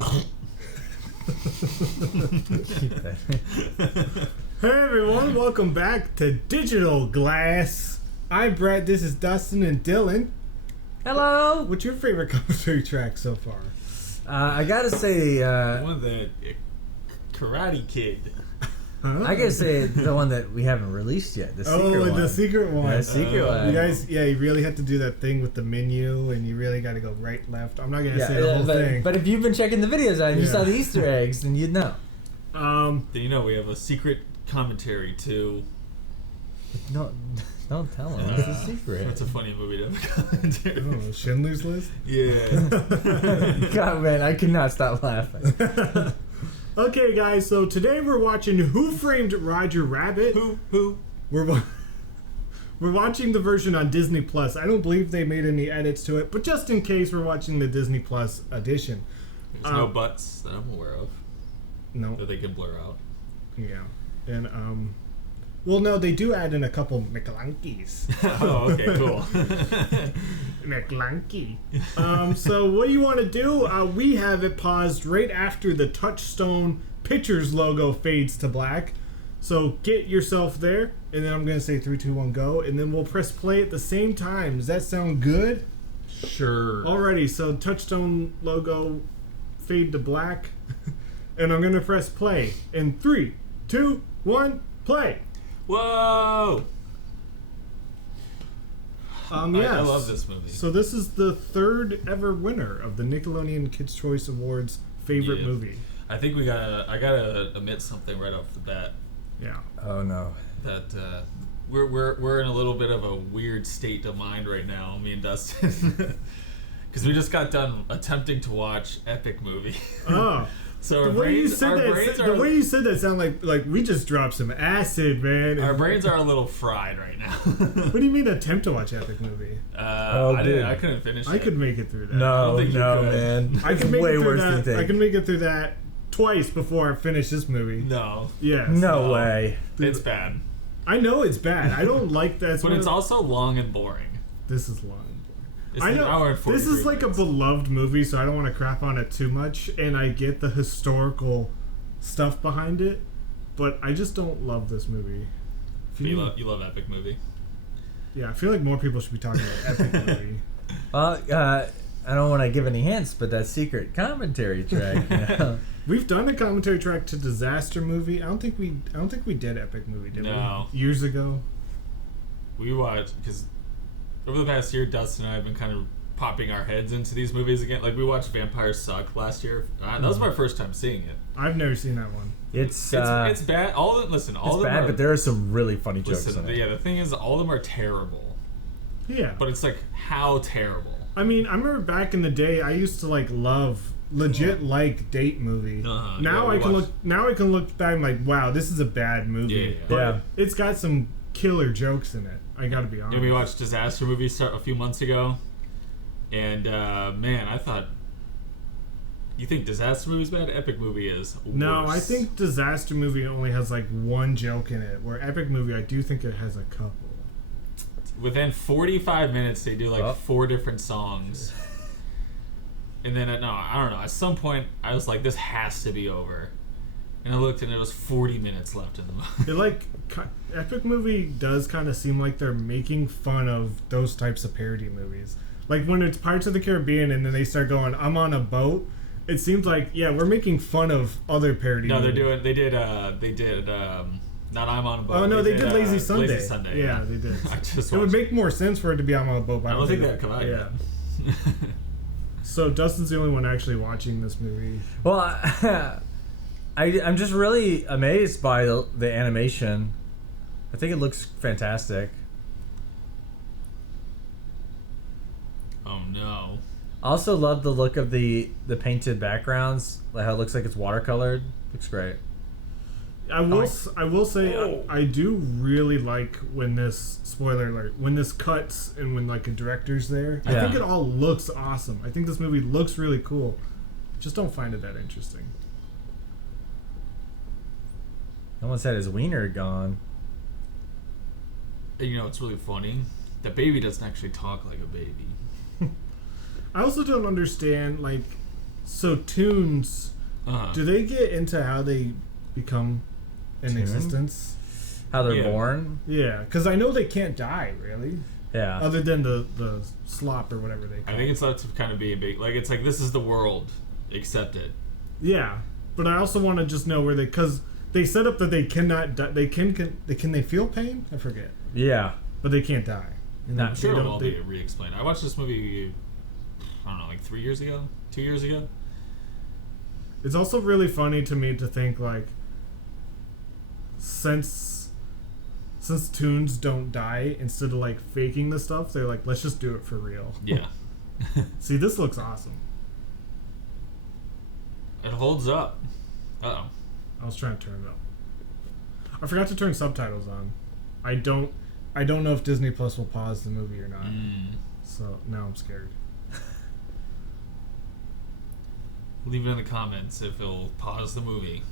Hey everyone, welcome back to Digital Glass. I'm Brett, this is Dustin and Dylan. Hello! What's your favorite commentary track so far? I gotta say, one of the Karate Kid. Huh? I gotta say the one that we haven't released yet. The secret one. The secret one. The secret one. You guys, you really have to do that thing with the menu, and you really got to go right, left. I'm not gonna say the whole thing. But if you've been checking the videos out and you saw the Easter eggs, then you'd know. Then you know we have a secret commentary too. No, don't tell them. It's a secret. That's a funny movie to have a commentary. Oh, Schindler's List? Yeah. God, man, I could not stop laughing. Okay, guys, so today we're watching Who Framed Roger Rabbit? Who? We're watching the version on Disney Plus. I don't believe they made any edits to it, but just in case, we're watching the Disney Plus edition. There's no butts that I'm aware of. No. That they can blur out. Yeah. And, well, no, they do add in a couple McLunkies. Oh, okay, cool. McLunky. So what you want to do, we have it paused right after the Touchstone Pictures logo fades to black. So get yourself there, and then I'm going to say 3, 2, 1, go, and then we'll press play at the same time. Does that sound good? Sure. Alrighty, so Touchstone logo fade to black, and I'm going to press play. In 3, 2, 1, play. Whoa! Yes. I love this movie. So this is the third ever winner of the Nickelodeon Kids' Choice Awards favorite movie. I think I gotta admit something right off the bat. Yeah. Oh no. That we're in a little bit of a weird state of mind right now, me and Dustin, because we just got done attempting to watch Epic Movie. Oh. So the way you said that sounded like we just dropped some acid, man. Our brains are a little fried right now. What do you mean attempt to watch Epic Movie? I couldn't finish it. I could make it through that. No, man. I could make way it through worse that. than I can make it through that twice before I finish this movie. No. Yes. No way. It's bad. I know it's bad. I don't like that. But it's also long and boring. This is long. It's I an hour know and 43 this is like minutes. a beloved movie, so I don't want to crap on it too much, and I get the historical stuff behind it, but I just don't love this movie. You love Epic Movie? Yeah, I feel like more people should be talking about Epic Movie. Well, I don't want to give any hints, but that secret commentary track. You know? We've done a commentary track to Disaster Movie. I don't think we did Epic Movie, did we? Years ago. We watched because over the past year, Dustin and I have been kind of popping our heads into these movies again. Like we watched Vampires Suck last year. That was my first time seeing it. I've never seen that one. It's bad. It's bad, but there are some really funny jokes in it. Yeah, the thing is, all of them are terrible. Yeah. But it's like, how terrible? I mean, I remember back in the day, I used to love legit date movie. Now I can look back and like, wow, this is a bad movie. Yeah. But it's got some killer jokes in it. I gotta be honest. Yeah, we watched Disaster Movie a few months ago, and man, I thought. You think Disaster Movie's bad? Epic Movie is worse. No, I think Disaster Movie only has one joke in it, where Epic Movie, I do think it has a couple. Within 45 minutes, they do 4 different songs. And then, I don't know. At some point, I was like, this has to be over. And I looked, and it was 40 minutes left in the movie. Epic Movie does kind of seem like they're making fun of those types of parody movies. Like when it's Pirates of the Caribbean, and then they start going, I'm on a boat. It seems like, yeah, we're making fun of other parody movies. They did, not I'm on a boat. Oh, no, they did Lazy Sunday. Lazy Sunday, yeah. They did. It would make more sense for it to be I'm on a boat. I don't think that'd come out yet. So Dustin's the only one actually watching this movie. Well, I'm just really amazed by the animation. I think it looks fantastic. Oh no. I also love the look of the painted backgrounds, like how it looks like it's watercolored. Looks great. I will say I do really like when this, spoiler alert, when this cuts and when a director's there. I think it all looks awesome. I think this movie looks really cool. Just don't find it that interesting. No one's had his wiener gone. And it's really funny. The baby doesn't actually talk like a baby. I also don't understand, So tunes, do they get into how they become in existence? How they're born? Yeah, because I know they can't die, really. Yeah. Other than the slop or whatever they call it. I think it's up to kind of be a big... Like, it's like, this is the world. Accept it. Yeah, but I also want to just know where they... Because they set up that they cannot die. Can they feel pain? I forget. Yeah. But they can't die. I'm sure it'll all be re-explained. I watched this movie, I don't know, like 3 years ago? 2 years ago? It's also really funny to me to think, like, since tunes don't die, instead of, like, faking the stuff, they're like, let's just do it for real. Yeah. See, this looks awesome. It holds up. Uh-oh. I was trying to turn it up. I forgot to turn subtitles on. I don't know if Disney Plus will pause the movie or not. So now I'm scared. Leave it in the comments if it'll pause the movie.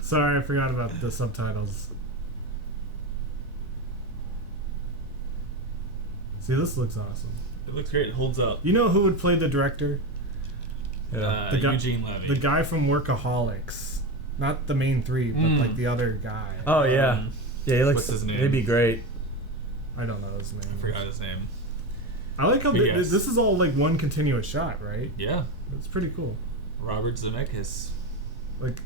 Sorry, I forgot about the subtitles. See, this looks awesome. It looks great. It holds up. You know who would play the director? Yeah. Eugene Levy. The guy from Workaholics. Not the main three, but like the other guy. Oh, yeah. Yeah, he looks... What's his name? He'd be great. I don't know his name. I forgot his name. I like how this is all like one continuous shot, right? Yeah. It's pretty cool. Robert Zemeckis. Like...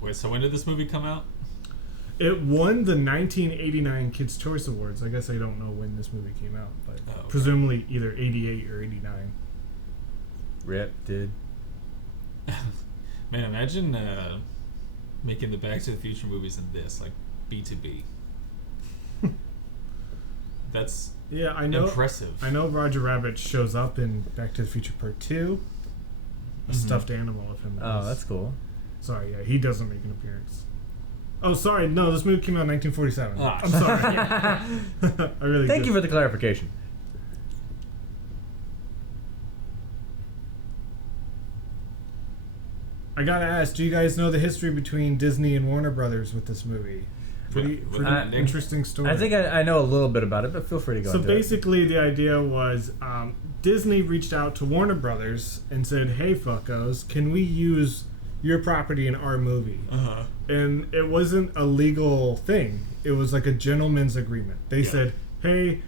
Wait, so when did this movie come out? It won the 1989 Kids' Choice Awards. I guess I don't know when this movie came out, but presumably either 88 or 89. Rip, dude. Man, imagine making the Back to the Future movies in this, like B2B. That's I know. Impressive. I know Roger Rabbit shows up in Back to the Future Part 2. A stuffed animal of him. Oh, that's cool. Sorry, yeah, he doesn't make an appearance. Oh, sorry, no, this movie came out in 1947. Ah. I'm sorry. I really Thank you for the clarification. I gotta ask, do you guys know the history between Disney and Warner Brothers with this movie? Pretty interesting story. I think I know a little bit about it, but feel free to go. So basically, the idea was Disney reached out to Warner Brothers and said, "Hey, fuckos, can we use your property in our movie?" And it wasn't a legal thing. It was like a gentleman's agreement. They said, "Hey,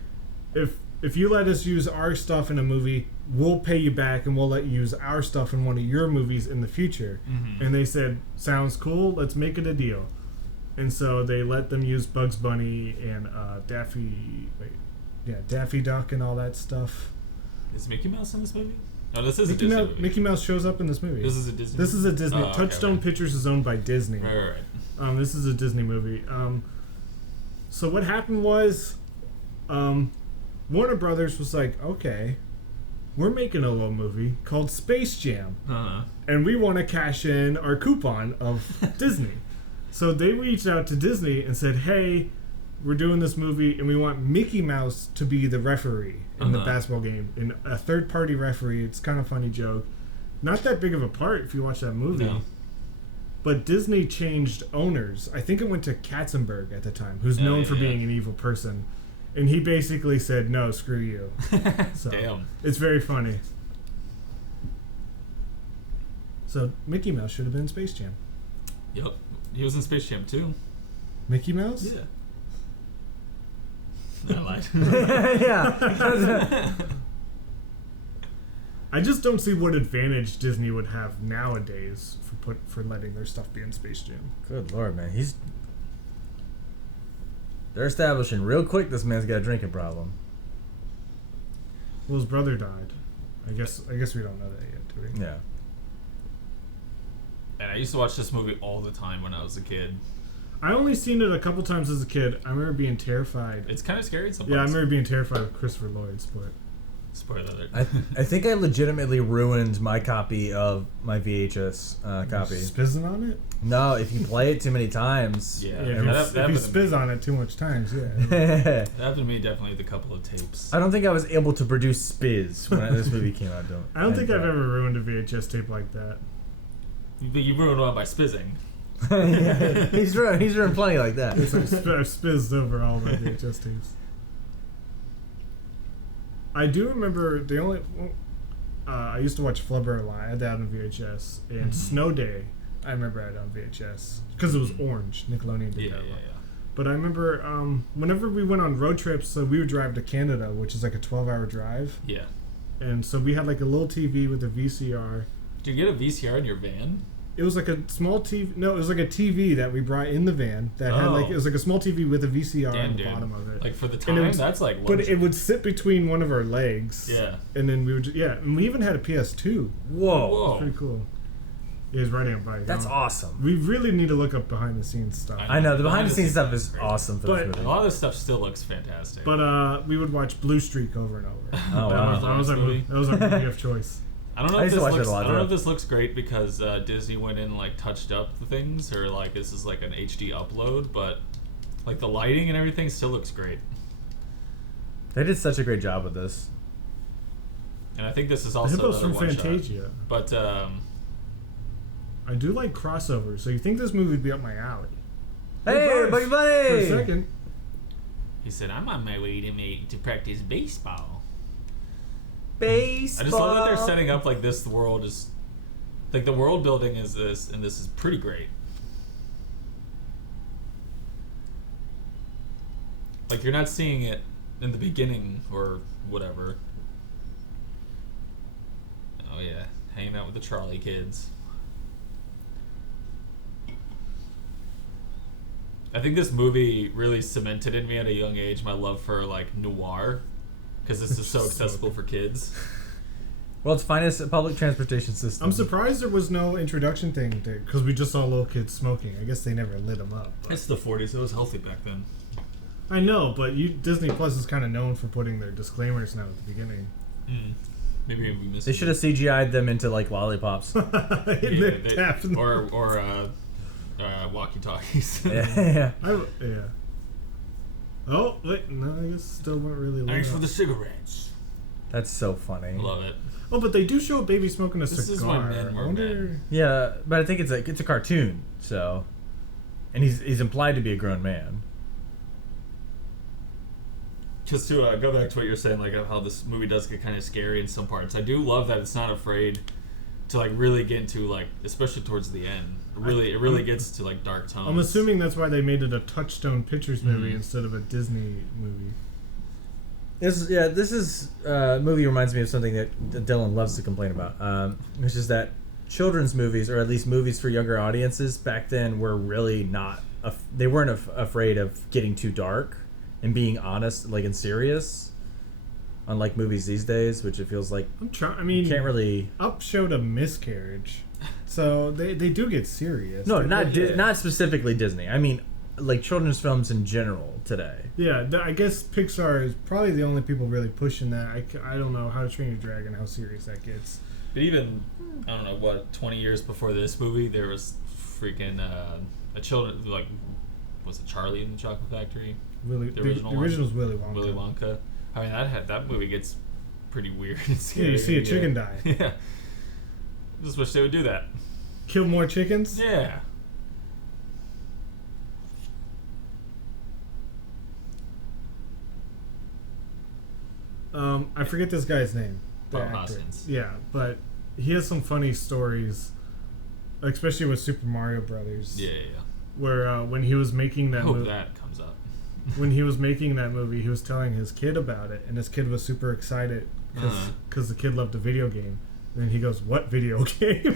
if you let us use our stuff in a movie, we'll pay you back and we'll let you use our stuff in one of your movies in the future." And they said, "Sounds cool. Let's make it a deal." And so they let them use Bugs Bunny and Daffy Duck and all that stuff. Is Mickey Mouse in this movie? No, this is a Disney movie. Mickey Mouse shows up in this movie. This is a Disney. This is a Disney. Touchstone Pictures is owned by Disney. Right. This is a Disney movie. So what happened was, Warner Brothers was like, "Okay, we're making a little movie called Space Jam, and we want to cash in our coupon of Disney." So they reached out to Disney and said, "Hey, we're doing this movie, and we want Mickey Mouse to be the referee in the basketball game, and a third-party referee." It's kind of a funny joke. Not that big of a part if you watch that movie. No. But Disney changed owners. I think it went to Katzenberg at the time, who's known for being an evil person. And he basically said, "No, screw you." So, Damn. It's very funny. So Mickey Mouse should have been in Space Jam. Yep. He was in Space Jam too. Mickey Mouse? Yeah. I lied. Yeah. I just don't see what advantage Disney would have nowadays for letting their stuff be in Space Jam. Good Lord, man. They're establishing real quick this man's got a drinking problem. Well, his brother died. I guess we don't know that yet, do we? Yeah. And I used to watch this movie all the time when I was a kid. I only seen it a couple times as a kid. I remember being terrified. It's kind of scary sometimes. Yeah, I remember being terrified of Christopher Lloyd's, but... Spoiler alert. I think I legitimately ruined my copy of my VHS copy. Spizzing on it? No, if you play it too many times. Yeah. If you spizz on it too much times, yeah. That happened to me definitely with a couple of tapes. I don't think I was able to produce Spiz when this movie came out. I don't think I've ever ruined a VHS tape like that. You ruined one by spizzing. Yeah, he's ruined plenty like that. I've spizzed over all my VHS tapes. I do remember the only. I used to watch Flubber a lot. I had that on VHS. And Snow Day, I remember I had on VHS because it was orange. Nickelodeon did that. Yeah. But I remember whenever we went on road trips, so we would drive to Canada, which is like a 12-hour drive. Yeah. And so we had like a little TV with a VCR. Did you get a VCR in your van? It was like a small TV. No, it was like a TV that we brought in the van that had like, it was like a small TV with a VCR on the bottom of it. Like for the time, that's like luxury. But it would sit between one of our legs. Yeah. And then we would, and we even had a PS2. Whoa. It was pretty cool. He was riding a bike. That's awesome. We really need to look up behind the scenes stuff. I know the behind the scenes stuff is awesome for this movie. A lot of this stuff still looks fantastic. But we would watch Blue Streak over and over. Oh, wow. That was our movie of choice. I don't know if this looks great because Disney went in and like touched up the things, or like this is like an HD upload, but like the lighting and everything still looks great. They did such a great job with this. And I think this is also the hippos from Fantasia. But I do like crossovers, so you think this movie would be up my alley? Hey, buddy! For a second. He said, "I'm on my way to practice baseball." Baseball. I just love that they're setting up like this. The world is like the world building is this, and this is pretty great. Like you're not seeing it in the beginning or whatever. Oh yeah, hanging out with the Charlie kids. I think this movie really cemented in me at a young age my love for like noir, because this is so accessible for kids. Well, it's finest public transportation system. I'm surprised there was no introduction thing because we just saw little kids smoking. I guess they never lit them up. But. It's the 40s. It was healthy back then. I know, but Disney Plus is kind of known for putting their disclaimers now at the beginning. Maybe we missed. They should have CGI'd them into like lollipops. Or walkie-talkies. Yeah. Oh wait, no, I guess still weren't really. Thanks for the cigarettes. That's so funny. Love it. Oh, but they do show a baby smoking a cigar. This is when men were men. Yeah, but I think it's a cartoon, so, and he's implied to be a grown man. Just to go back to what you're saying, like how this movie does get kind of scary in some parts. I do love that it's not afraid to like really get into like, especially towards the end. It really gets to like dark tones. I'm assuming that's why they made it a Touchstone Pictures movie instead of a Disney movie. This movie reminds me of something that Dylan loves to complain about, which is that children's movies, or at least movies for younger audiences, back then were really not. They weren't afraid of getting too dark and being honest, like, and serious. Unlike movies these days, which it feels like you can't really. Up showed a miscarriage, so they do get serious. No, not specifically Disney. I mean, like children's films in general today. Yeah, I guess Pixar is probably the only people really pushing that. I don't know How to Train Your Dragon, how serious that gets. But even, I don't know, 20 years before this movie, there was freaking a children, like, was it Charlie and the Chocolate Factory? The original was Willy Wonka. Willy Wonka. I mean, that movie gets pretty weird and scary. Yeah, you see a chicken die. Yeah. Just wish they would do that. Kill more chickens? Yeah. I forget this guy's name. Bob Hoskins. Yeah, but he has some funny stories, especially with Super Mario Brothers. Yeah. Where when he was making that movie, that comes up. When he was making that movie, he was telling his kid about it, and his kid was super excited because the kid loved a video game. And then he goes, "What video game?"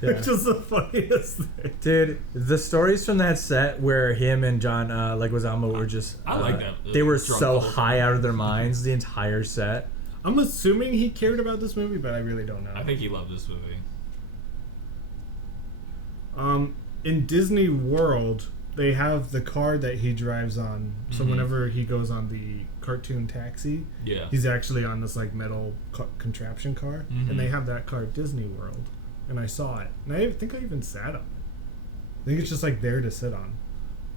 Which is the funniest thing. Dude, the stories from that set where him and John Leguizamo were just... I like that. They were so high out of their minds, the entire set. I'm assuming he cared about this movie, but I really don't know. I think he loved this movie. In Disney World, they have the car that he drives on. So whenever he goes on the cartoon taxi, he's actually on this like metal contraption car, and they have that car at Disney World. And I saw it, and I think I even sat on it. I think it's just like there to sit on.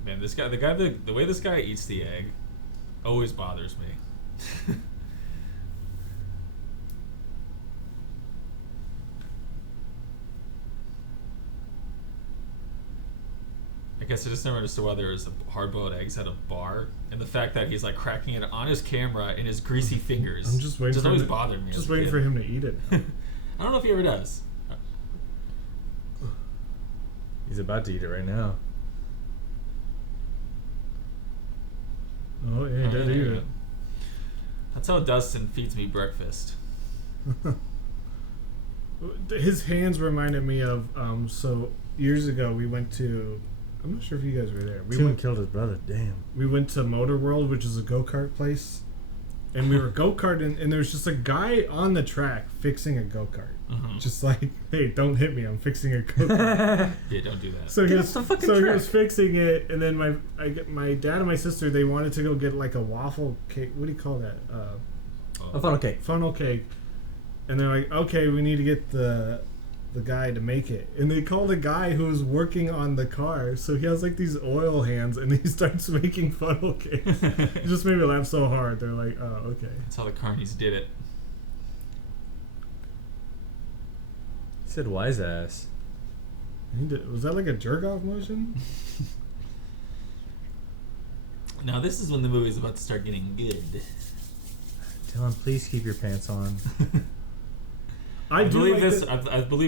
Man, the way this guy eats the egg always bothers me. guess I just never understood why there was hard-boiled eggs at a bar, and the fact that he's like cracking it on his camera in his greasy fingers. I'm just waiting. Just always bothered me. Just waiting for him to eat it. I don't know if he ever does. He's about to eat it right now. Oh yeah, he does eat it. That's how Dustin feeds me breakfast. His hands reminded me of so years ago we went to, I'm not sure if you guys were there. Toon killed his brother. Damn. We went to Motor World, which is a go-kart place, and we were go-karting, and there's just a guy on the track fixing a go-kart. Just like, hey, don't hit me, I'm fixing a go-kart. Yeah, don't do that. So he track. was fixing it, and then my dad and my sister, they wanted to go get like a waffle cake. What do you call that? A funnel cake. Funnel cake. And they're like, okay, we need to get the guy to make it. And they called a guy who was working on the car. So he has like these oil hands, and he starts making funnel cakes. It just made me laugh so hard. They're like, oh, okay. That's how the carnies did it. He said wise ass. Was that like a jerk off motion? Now this is when the movie's about to start getting good. Dylan, please keep your pants on. I believe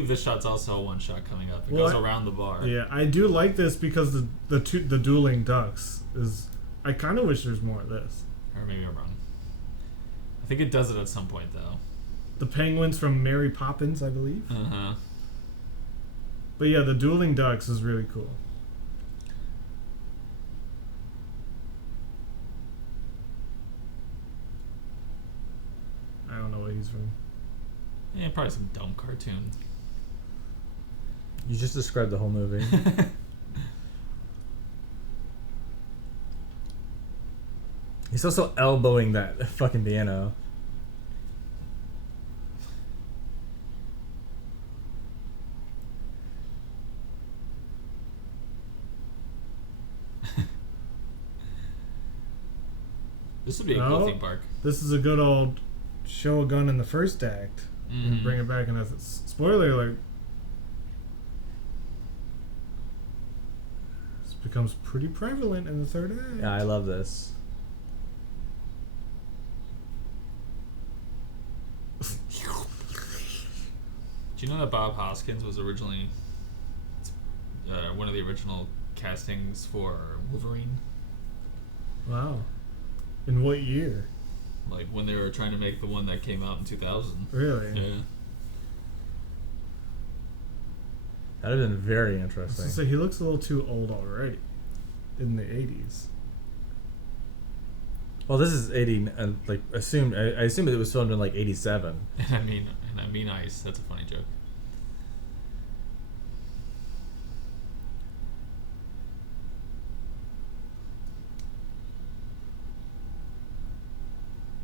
this shot's also a one shot coming up. It goes around the bar. Yeah, I do like this because the dueling ducks is. I kind of wish there's more of this. Or maybe I'm wrong. I think it does it at some point though. The penguins from Mary Poppins, I believe. Uh-huh. But yeah, the dueling ducks is really cool. I don't know what he's from. Yeah, probably some dumb cartoon. You just described the whole movie. He's also elbowing that fucking piano. This would be a cool theme park. This is a good old show a gun in the first act and bring it back in a spoiler alert. This becomes pretty prevalent in the third act. Yeah, I love this. Do you know that Bob Hoskins was originally one of the original castings for Wolverine? Wow. In what year? Like when they were trying to make the one that came out in 2000. Really? Yeah. That'd have been very I was interesting. gonna say, he looks a little too old already. In the 80s. Well, this is 80. Like assumed. I assumed it was filmed in like 87. And I mean ice. That's a funny joke.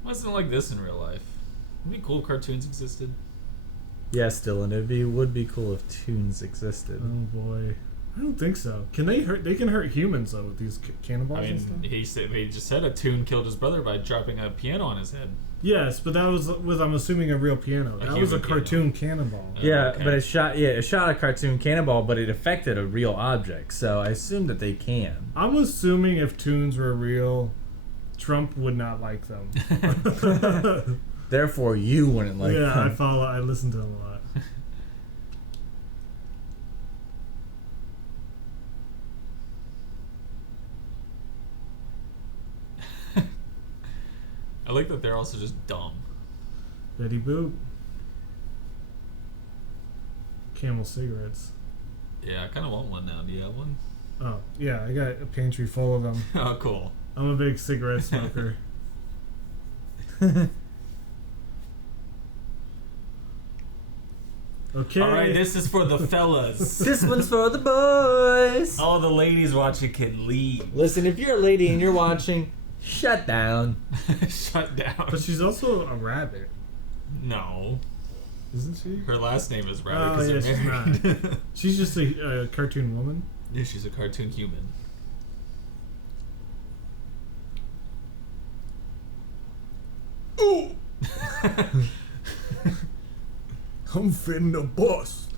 Wasn't like this in real life. It'd be cool if cartoons existed. Yes, Dylan. Would be cool if tunes existed. Oh boy. I don't think so. Can they hurt? They can hurt humans though with these cannonballs I and stuff. mean, they just said a Toon killed his brother by dropping a piano on his head. Yes, but that was I'm assuming a real piano. That was a human cartoon cannonball. Yeah, okay. but it shot a cartoon cannonball, but it affected a real object. So I assume that they can. I'm assuming if tunes were real, Trump would not like them. Therefore, you wouldn't like yeah, them. I listen to them a lot. I like that they're also just dumb. Betty Boop. Camel cigarettes. Yeah, I kind of want one now. Do you have one? Oh, yeah, I got a pantry full of them. Oh, cool. I'm a big cigarette smoker. Okay. All right, this is for the fellas. This one's for the boys. All the ladies watching can leave. Listen, if you're a lady and you're watching, shut down. Shut down. But she's also a rabbit, No. isn't she? Her last name is Rabbit Oh, because yeah, they're she's married. not. She's just a cartoon woman. Yeah, she's a cartoon human. Ooh! I'm finna bust.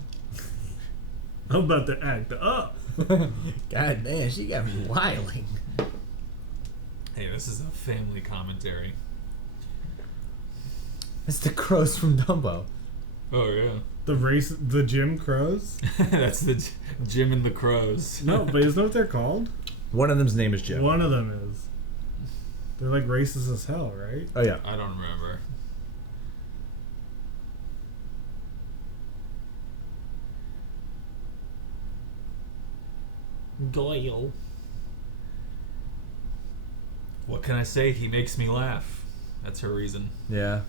I'm about to act up. God damn, she got me wiling. Hey, this is a family commentary. It's the crows from Dumbo. Oh yeah. The Jim Crows? That's the Jim and the Crows. No, but isn't that what they're called? One of them's name is Jim. One of them is. They're like racist as hell, right? Oh yeah. I don't remember. Goyle. What can I say? He makes me laugh. That's her reason. Yeah.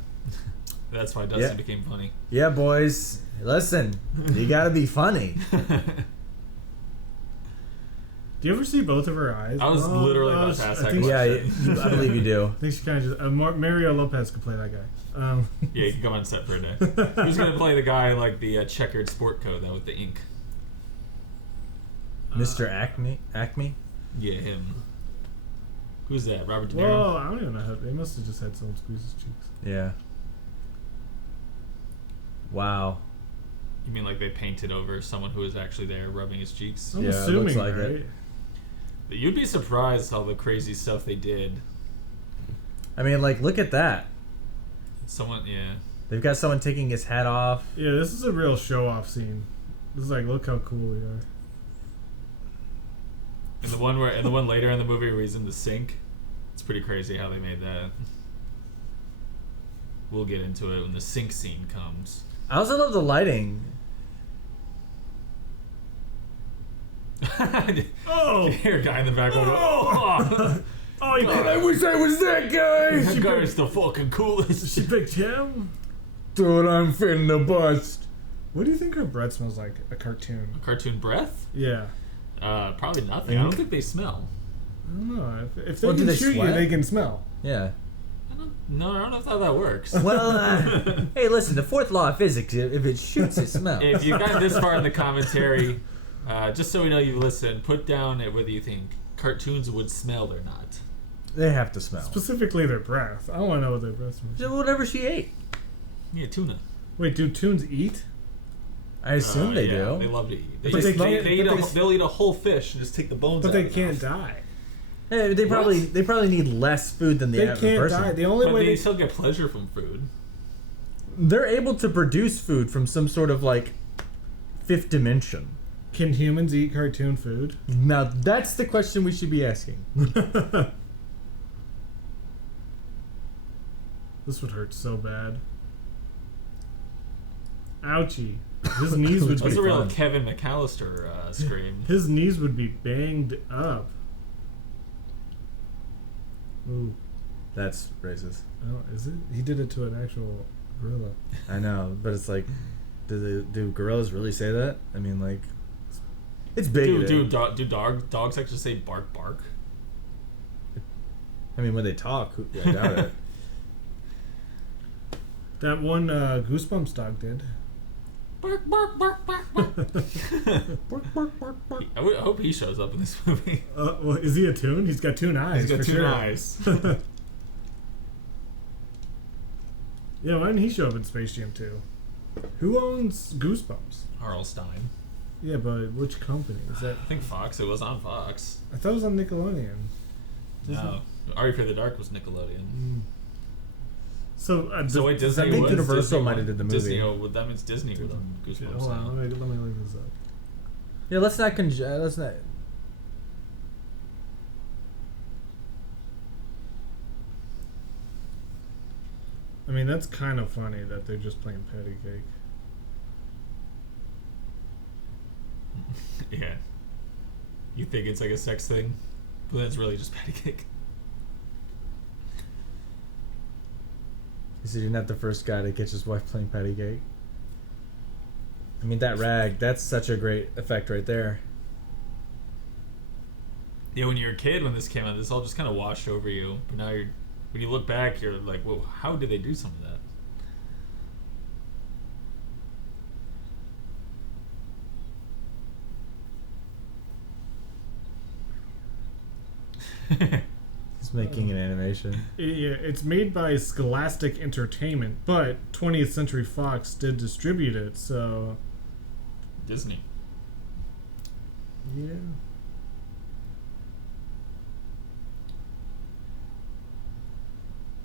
That's why Dustin became funny. Yeah, boys. Listen, you gotta be funny. Do you ever see both of her eyes? I was literally about to ask that question. Yeah, I believe you do. I think she kind of just... Mario Lopez could play that guy. Yeah, you can come on set for a day. Who's gonna play the guy like the checkered sport coat, that with the ink? Mr. Acme? Yeah, him. Who's that? Robert De Niro? Well, I don't even know how... They must have just had someone squeeze his cheeks. Yeah. Wow. You mean like they painted over someone who was actually there rubbing his cheeks? I'm Yeah, it assuming, looks like right? it. You'd be surprised all the crazy stuff they did. I mean, like, look at that. Someone, yeah. They've got someone taking his hat off. Yeah, this is a real show-off scene. This is like, look how cool we are. And the one later in the movie where he's in the sink, it's pretty crazy how they made that. We'll get into it when the sink scene comes. I also love the lighting. Oh! You hear a guy in the back going, oh! Oh, you I wish I was that guy! That guy is the fucking coolest. She picked him? Dude, I'm finna bust. What do you think her breath smells like? A cartoon. Cartoon breath? Yeah. Probably nothing. I don't think they smell. I don't know. If they Well, do can they shoot you, sweat? they can smell. Yeah. I don't know how that works. Well, hey, listen, the fourth law of physics, if it shoots, it smells. If you got this far in the commentary, just so we know you've listened, put down whether you think cartoons would smell or not. They have to smell. Specifically their breath. I want to know what their breath smells like. So whatever she ate. Yeah, tuna. Wait, do tunes eat? I assume they yeah, do. They love to eat. But they can't- They'll eat a whole fish and just take the bones But out they of the can't mouth. die. Hey, they probably need less food than the They average can't person. die. The only But way they they... still get pleasure from food. They're able to produce food from some sort of like fifth dimension. Can humans eat cartoon food? Now that's the question we should be asking. This would hurt so bad. Ouchie. His knees would That's be a real fun. Kevin McAllister scream. His knees would be banged up. Ooh. That's racist. Oh, is it? He did it to an actual gorilla. I know, but it's like, do gorillas really say that? I mean, like, it's big. Do dogs actually say bark bark? I mean, when they talk, I doubt it. That one Goosebumps dog did. Bark bark bark bark bark. Bark, bark, bark, bark. I hope he shows up in this movie. Well, is he a toon? He's got toon eyes. He's got for two sure. eyes. Yeah, why didn't he show up in Space Jam 2? Who owns Goosebumps? Harl Stein. Yeah, but which company? Is that? I think Fox. It was on Fox. I thought it was on Nickelodeon. No. Ari for the Dark was Nickelodeon. So, So wait, Disney I think was Universal Disney might have won. did the movie. Disney, that means Disney would own Goosebumps. Hold now. on, let me look this up. Yeah, let's not. Let's not. I mean, that's kind of funny that they're just playing patty cake. Yeah. You think it's like a sex thing, but then it's really just patty cake. He said you're not the first guy to catch his wife playing patty cake. I mean, that rag, that's such a great effect right there. Yeah, when you're a kid, when this came out, this all just kind of washed over you. But now when you look back, you're like, whoa, how did they do some of that? He's making an animation. Yeah, it's made by Scholastic Entertainment, but 20th Century Fox did distribute it, so... Disney. Yeah.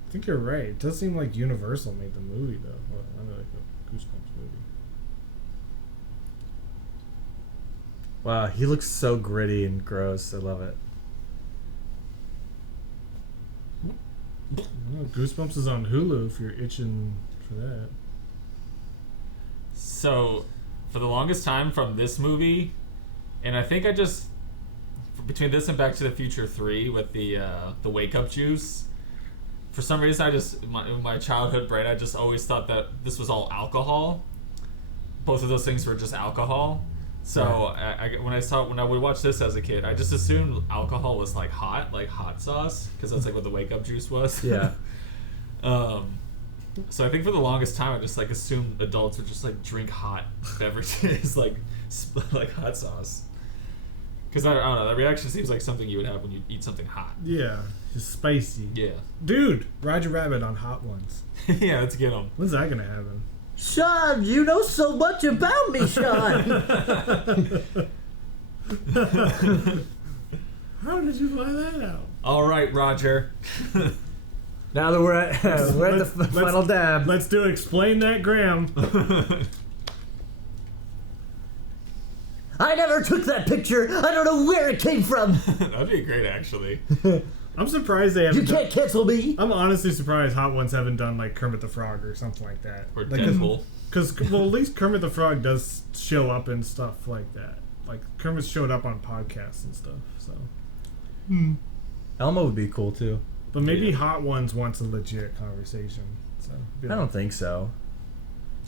I think you're right. It does seem like Universal made the movie, though. Well, I know, like a Goosebumps movie. Wow, he looks so gritty and gross. I love it. Well, Goosebumps is on Hulu if you're itching for that. So, for the longest time from this movie, and I think I just between this and Back to the Future 3 with the wake up juice. For some reason, I just in my childhood brain, I just always thought that this was all alcohol. Both of those things were just alcohol. So Right. when I would watch this as a kid, I just assumed alcohol was like hot sauce, because that's like what the wake up juice was. Yeah. So I think for the longest time, I just like assumed adults would just like drink hot beverages like hot sauce. Because I don't know, that reaction seems like something you would have when you eat something hot. Yeah, just spicy. Yeah. Dude, Roger Rabbit on Hot Ones. Yeah, let's get them. When's that gonna happen? Sean, you know so much about me, Sean. How did you find that out? All right, Roger. Now that we're at the final dab. Let's do Explain That, Graham. I never took that picture. I don't know where it came from. That'd be great, actually. I'm surprised they You haven't. can't cancel me. I'm honestly surprised Hot Ones haven't done like Kermit the Frog or something like that. Or like, Deadpool. Because well, at least Kermit the Frog does show up and stuff like that. Like Kermit showed up on podcasts and stuff. So, Elmo would be cool too. but maybe Yeah. Hot Ones wants a legit conversation. So be I don't think so.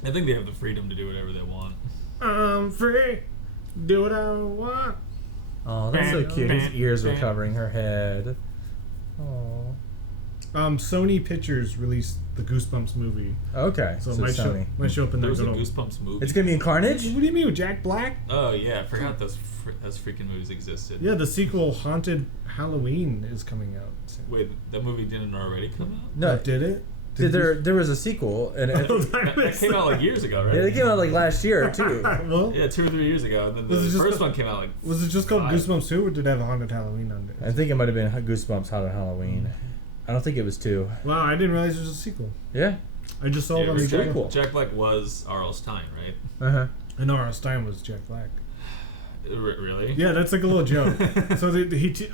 I think they have the freedom to do whatever they want. I'm free. Do what I want. Oh, that's so cute. His ears were covering her head. Oh. Sony Pictures released the Goosebumps movie, Okay. so, So it Sony. might show up in There that was a good old. Goosebumps movie. It's gonna be in Carnage. What do you mean with Jack Black? Oh yeah, I forgot those freaking movies existed. Yeah, the sequel Haunted Halloween is coming out soon. Wait, that movie didn't already come out? No, Did it? there was a sequel, and Oh, That came out like years ago, right? yeah, they came out like last year too. Well, Yeah, 2 or 3 years ago, and then Was it the just first the- one came out like. was it just called 5. Goosebumps 2, or did it have a Haunted Halloween on I it? think it might have been Goosebumps Haunted Halloween. I don't think it was 2. Wow, I didn't realize it was a sequel. Yeah. I just saw Yeah, it it on was the pretty cool. Jack Black was R.L. Stein, right? Uh huh. And R.L. Stein was Jack Black. Really? Yeah, that's like a little joke. So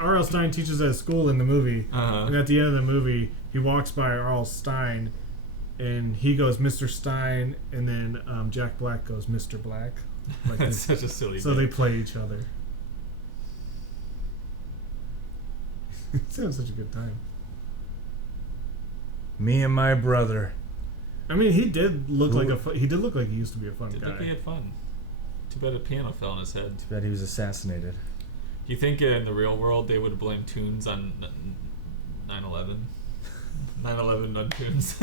R.L. Stein teaches at school in the movie, Uh-huh. and at the end of the movie, he walks by R.L. Stein, and he goes, Mr. Stein, and then Jack Black goes, Mr. Black. Like That's such a silly. so they bit. play each other. It's having such a good time. Me and my brother. I mean, he did look like he did look like he used to be a fun Did think he guy. had fun. Too bad a piano fell on his head. Too bad he was assassinated. Do you think in the real world they would have blamed tunes on 9/11? 9/11 on tunes.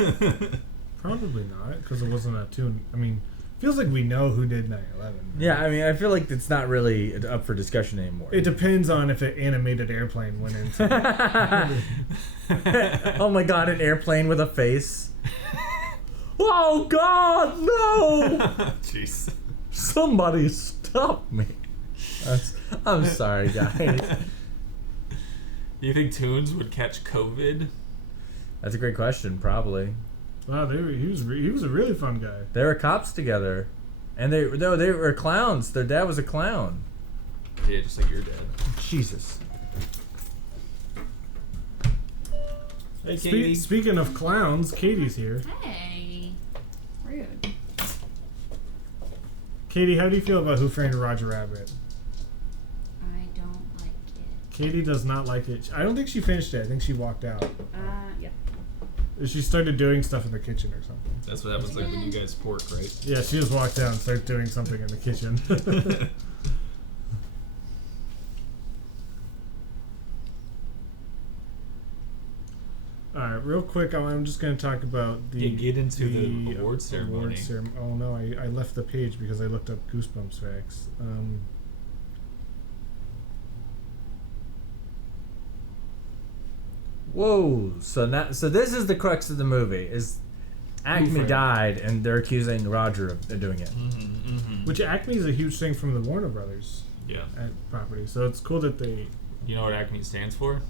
Probably not, because it wasn't a tune. I mean, feels like we know who did 9/11. Yeah, I mean, I feel like it's not really up for discussion anymore. It depends on if an animated airplane went into. Oh my god, an airplane with a face. Oh god, no! Jeez. Somebody stop me. I'm sorry, guys. Do you think tunes would catch COVID? That's a great question, probably. Wow, he was a really fun guy. They were cops together. And they were clowns. Their dad was a clown. Yeah, just like your dad. Jesus. Hey, Katie. Speaking of clowns, Katie's here. Hey. Rude. Katie, how do you feel about Who Framed Roger Rabbit? I don't like it. Katie does not like it. I don't think she finished it. I think she walked out. Yeah. She started doing stuff in the kitchen or something. That's what happens like when you guys pork, right? Yeah, she just walked out and started doing something in the kitchen. Alright, real quick, I'm just going to talk about the... Yeah, get into the award ceremony. Oh no, I left the page because I looked up Goosebumps facts. Whoa. So this is the crux of the movie. Is Acme framed? died and they're accusing Roger of doing it. Mm-hmm, mm-hmm. Which Acme is a huge thing from the Warner Brothers. Yeah. property. So it's cool that they You know what Acme stands for?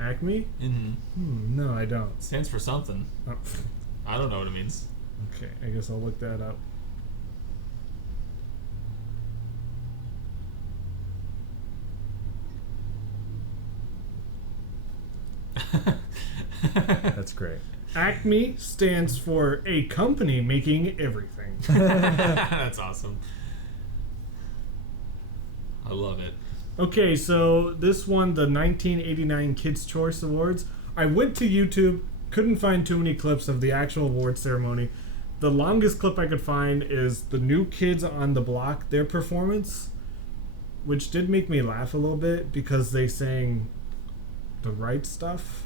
Acme. No, I don't. It stands for something. Oh. I don't know what it means. Okay, I guess I'll look that up. That's great. Acme stands for a company making everything. That's awesome. I love it. Okay, so this won the 1989 Kids' Choice Awards. I went to YouTube, couldn't find too many clips of the actual award ceremony. The longest clip I could find is the New Kids on the Block, their performance, which did make me laugh a little bit because they sang the right stuff.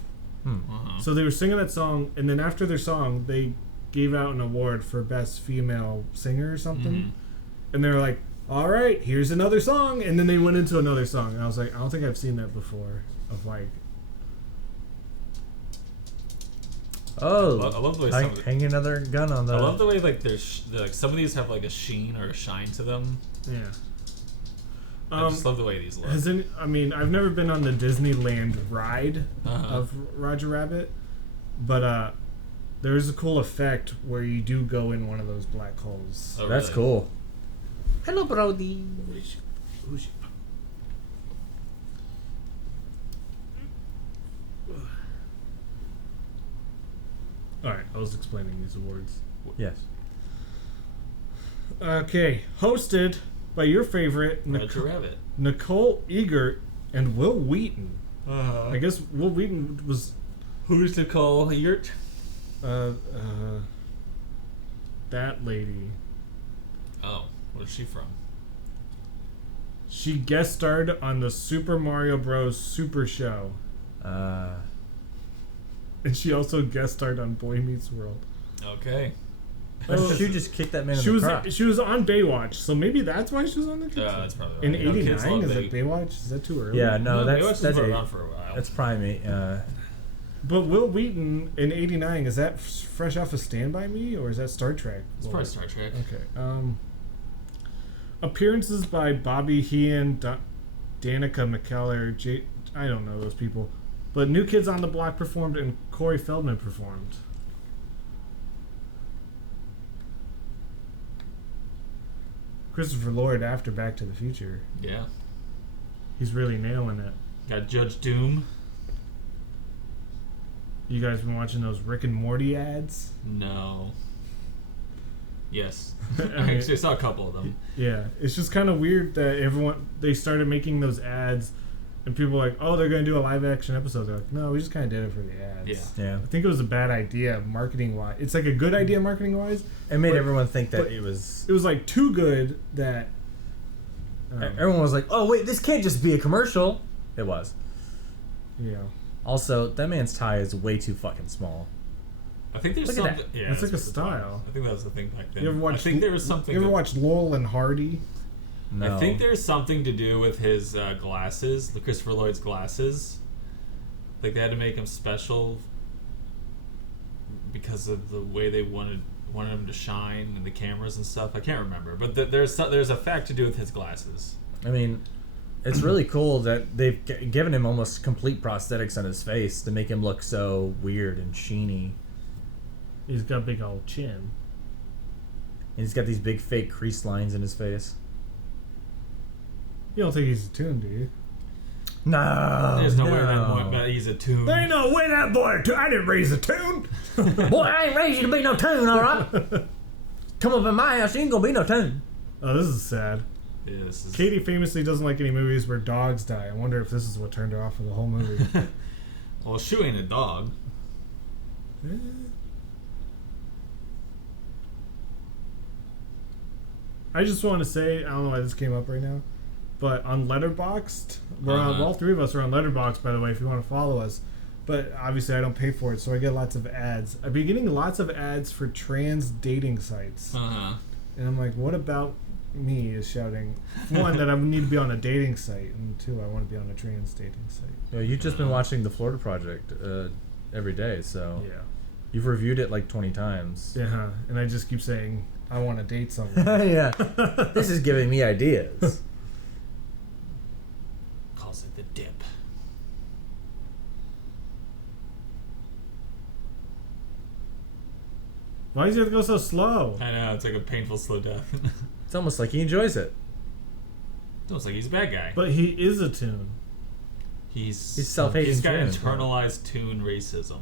Uh-huh. So they were singing that song, and then after their song, they gave out an award for Best Female Singer or something. Mhm. And they were like, all right, here's another song. And then they went into another song. And I was like, I don't think I've seen that before. Of like... Oh, I love the way some of the, hang another gun on the... I love the way like there's like some of these have like a sheen or a shine to them. Yeah. I just love the way these look. I've never been on the Disneyland ride Uh-huh. of Roger Rabbit. But there is a cool effect where you do go in one of those black holes. Oh, That's really? cool. Hello, Brody. Alright, I was explaining these awards. Yes. Okay, hosted by your favorite Roger Rabbit. Nicole Eager and Will Wheaton. Uh-huh. I guess Will Wheaton was Who's Nicole Yurt? that lady. Oh, where's she from? She guest starred on the Super Mario Bros. Super Show. And she also guest starred on Boy Meets World. Okay. Oh, She just kicked that man in She the was crotch. she was on Baywatch, so maybe that's why she was on the kids. That's probably In right. You know, kids '89, love is it Baywatch? Is that too early? Yeah, no, Baywatch that's has been a, around for a while. that's primate. But Will Wheaton in '89, is that fresh off of Stand By Me or is that Star Trek? It's probably Star Trek. Okay. Appearances by Bobby Heehan, Danica McKellar, I don't know those people. But New Kids on the Block performed and Corey Feldman performed. Christopher Lloyd after Back to the Future. Yeah. He's really nailing it. Got Judge Doom. You guys been watching those Rick and Morty ads? No. Yes. I I mean- actually saw a couple of them. Yeah, it's just kind of weird that they started making those ads, and people were like, oh, they're gonna do a live action episode. They're like, no, we just kind of did it for the ads. Yeah. yeah. I think it was a bad idea marketing wise. It's like a good idea marketing wise. It made But- everyone think that but- it was... It was like too good that. Everyone was like, oh, wait, this can't just be a commercial. It was. Yeah, Also, that man's tie is way too fucking small. I think there's Look at something. that. Yeah, That's like a what it's about. style. I think that was the thing back then. you ever watched? I think there was something. You ever that- watched Laurel and Hardy? No. I think there's something to do with his glasses, the Christopher Lloyd's glasses. Like they had to make him special because of the way they wanted him to shine and the cameras and stuff. I can't remember, but there's a fact to do with his glasses. I mean, it's really cool that they've given him almost complete prosthetics on his face to make him look so weird and sheeny. He's got a big old chin. And he's got these big fake crease lines in his face. You don't think he's a tune, do you? No. There's no way that he's a tune. There ain't no way that boy. I didn't raise a tune. Boy, I ain't raised you to be no tune, all right? Come up in my house, you ain't gonna be no tune. Oh, this is sad. Yeah, this is- Katie famously doesn't like any movies where dogs die. I wonder if this is what turned her off of the whole movie. Well, Shoe ain't a dog. I just want to say, I don't know why this came up right now, but on Letterboxd, we're on, all three of us are on Letterboxd, by the way, if you want to follow us. But obviously, I don't pay for it, so I get lots of ads. I've been getting lots of ads for trans dating sites. Uh-huh. And I'm like, what about me is shouting, one, that I need to be on a dating site, and two, I want to be on a trans dating site. You know, you've just been watching The Florida Project every day, so Yeah. you've reviewed it like 20 times. Yeah, and I just keep saying, I want to date someone. Yeah. This is giving me ideas. Why does he have to go so slow? I know, it's like a painful slow death. It's almost like he enjoys it. It's almost like he's a bad guy. But he is a tune. He's self-hating He's got Toon. internalized Toon racism.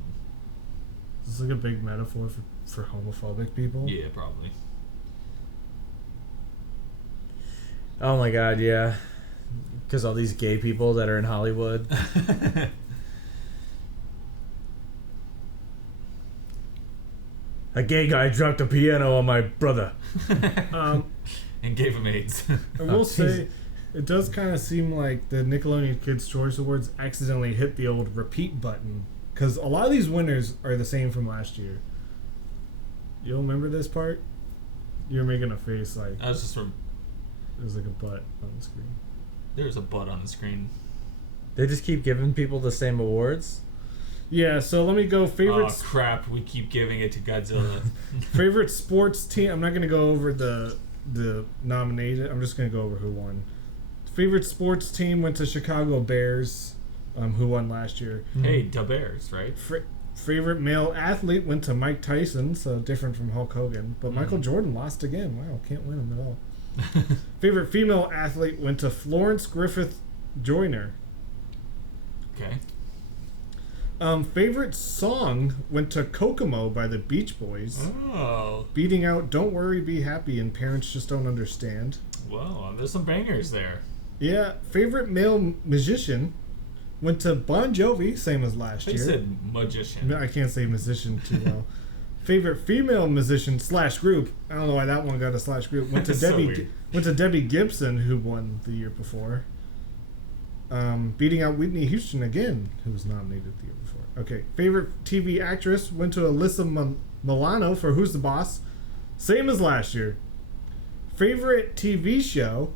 Is this like a big metaphor for homophobic people? Yeah, probably. Oh my god, yeah. Because all these gay people that are in Hollywood. A gay guy dropped a piano on my brother. And gave him AIDS. I will say, it does kind of seem like the Nickelodeon Kids' Choice Awards accidentally hit the old repeat button. Because a lot of these winners are the same from last year. You don't remember this part? You're making a face like That was just from... there's like a butt on the screen. There's a butt on the screen. They just keep giving people the same awards? Yeah, so let me go favorite Oh crap, we keep giving it to Godzilla. favorite sports team. I'm not going to go over the nominated. I'm just going to go over who won. Favorite sports team went to Chicago Bears, who won last year. Hey, the Bears, right? Favorite male athlete went to Mike Tyson, so different from Hulk Hogan. But Michael Jordan lost again. Wow, can't win him at all. Favorite female athlete went to Florence Griffith Joyner. Okay. Favorite song went to Kokomo by the Beach Boys. Oh. Beating out Don't Worry, Be Happy and Parents Just Don't Understand. Whoa, there's some bangers there. Yeah, favorite male musician went to Bon Jovi, same as last They year. said magician. I can't say musician too well. Favorite female musician / group. I don't know why that one got a / group. Went to So Debbie. weird. Went to Debbie Gibson, who won the year before. Beating out Whitney Houston again, who was nominated the year before. Okay, favorite TV actress went to Alyssa Milano for Who's the Boss, same as last year. Favorite TV show.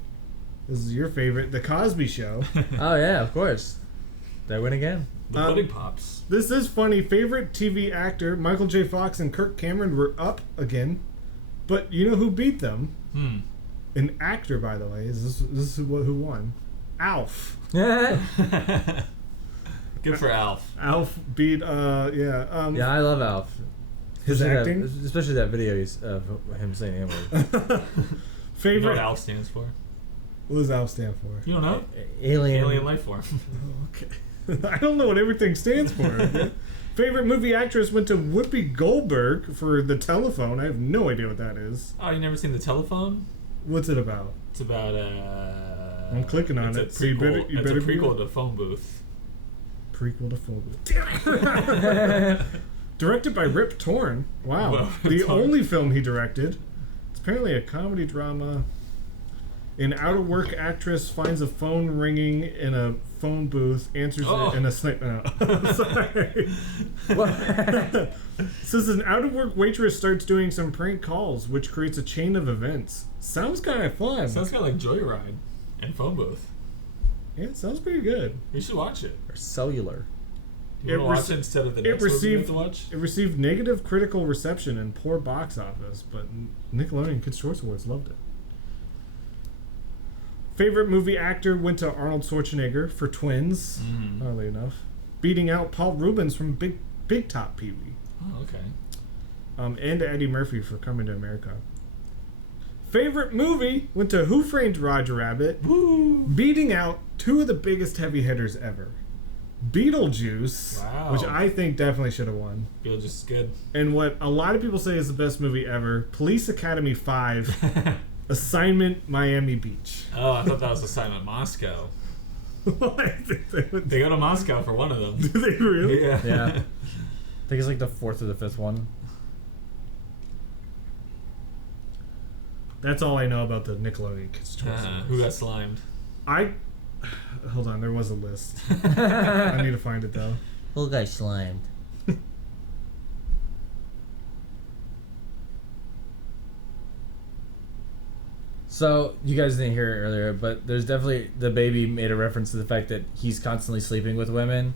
This is your favorite, The Cosby Show. Oh yeah, of course. They win again. The Pudding Pops. This is funny. Favorite TV actor, Michael J. Fox and Kirk Cameron were up again. But you know who beat them? An actor, by the way. This is who won? Alf. Yeah, Good for Alf. Alf beat, yeah. I love Alf. His Especially acting? especially that video of him saying N-word. You know what Favorite. Alf stands for? What does Alf stand for? You don't know? Alien. Alien life form. Okay. I don't know what everything stands for. Favorite movie actress went to Whoopi Goldberg for The Telephone. I have no idea what that is. Oh, you never seen The Telephone? What's it about? It's about I'm clicking on it's it, A so you prequel, better- you it's better a be prequel right. to Phone Booth. Prequel to Full. Directed by Rip Torn. Wow. Whoa, The Torn. only film he directed. It's apparently a comedy drama. An out-of-work actress finds a phone ringing in a phone booth, answers it in a snipe. No. Sorry. Says an out-of-work waitress starts doing some prank calls, which creates a chain of events. Sounds kind of fun. Sounds kind of like Joyride and Phone Booth. Yeah, it sounds pretty good. You should watch it. Or cellular. You want to It watch it instead of the it next movie you have received to watch? it received negative critical reception and poor box office, but Nickelodeon Kids' Choice Awards loved it. Favorite movie actor went to Arnold Schwarzenegger for Twins, oddly enough, beating out Paul Rubens from Big Top Pee Wee, Oh, okay. and Eddie Murphy for Coming to America. Favorite movie went to Who Framed Roger Rabbit, beating out two of the biggest heavy hitters ever. Beetlejuice, Wow. which I think definitely should have won. Beetlejuice is good. And what a lot of people say is the best movie ever, Police Academy 5, Assignment Miami Beach. Oh, I thought that was Assignment Moscow. What? They go to Moscow for one of them. Do they really? Yeah. Yeah. I think it's like the fourth or the fifth one. That's all I know about the Nickelodeon Kids' Choice Awards. Who got slimed? Hold on, there was a list. I need to find it though. Who got slimed? So you guys didn't hear it earlier, but there's definitely the baby made a reference to the fact that he's constantly sleeping with women,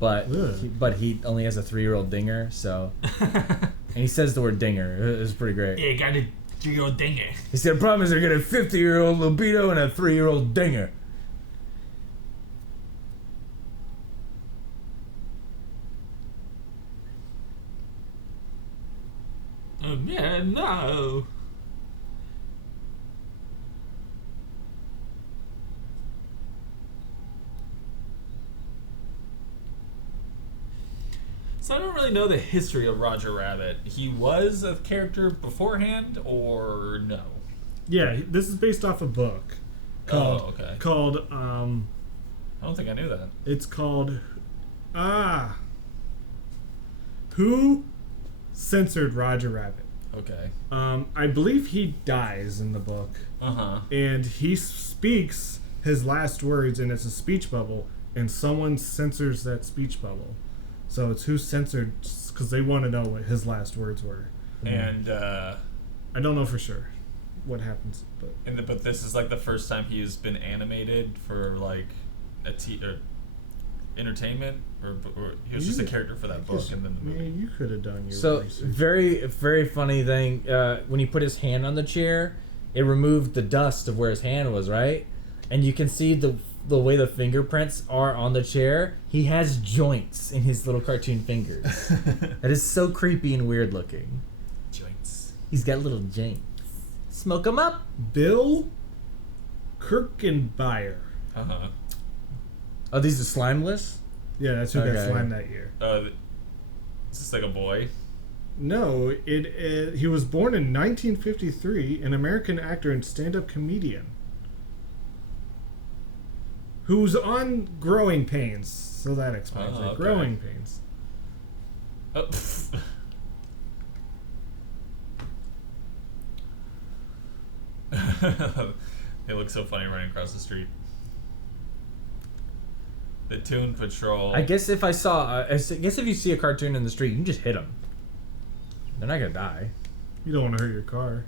but Ugh. he only has a 3-year-old dinger. So and he says the word dinger. It was pretty great. Yeah, got a 3-year-old dinger. He said, "The problem is they're getting a 50-year-old libido and a 3-year-old dinger." Yeah, no. So I don't really know the history of Roger Rabbit. He was a character beforehand, or no? Yeah, this is based off a book called okay. I don't think I knew that. It's called Who Censored Roger Rabbit? Okay. I believe he dies in the book. And he speaks his last words, and it's a speech bubble, and someone censors that speech bubble. So it's who censored, because they want to know what his last words were. And I don't know for sure what happens, but but this is like the first time he's been animated for like or entertainment, or he was just a character for that book and then the movie. Man, you could have done your So research. very funny thing. When he put his hand on the chair, it removed the dust of where his hand was, right? And you can see the way the fingerprints are on the chair. He has joints in his little cartoon fingers. That is so creepy and weird looking. Joints. He's got little joints. Smoke 'em up. Bill Kirkenbeyer. Oh, these are slimeless? Yeah, that's who got Okay. slimed that year. Is this like a boy? No, he was born in 1953, an American actor and stand-up comedian who's on Growing Pains, so that explains it. Okay. Growing Pains. Oh. They look so funny running across the street. The Toon Patrol. I guess if if you see a cartoon in the street, you can just hit them. They're not gonna die. You don't want to hurt your car.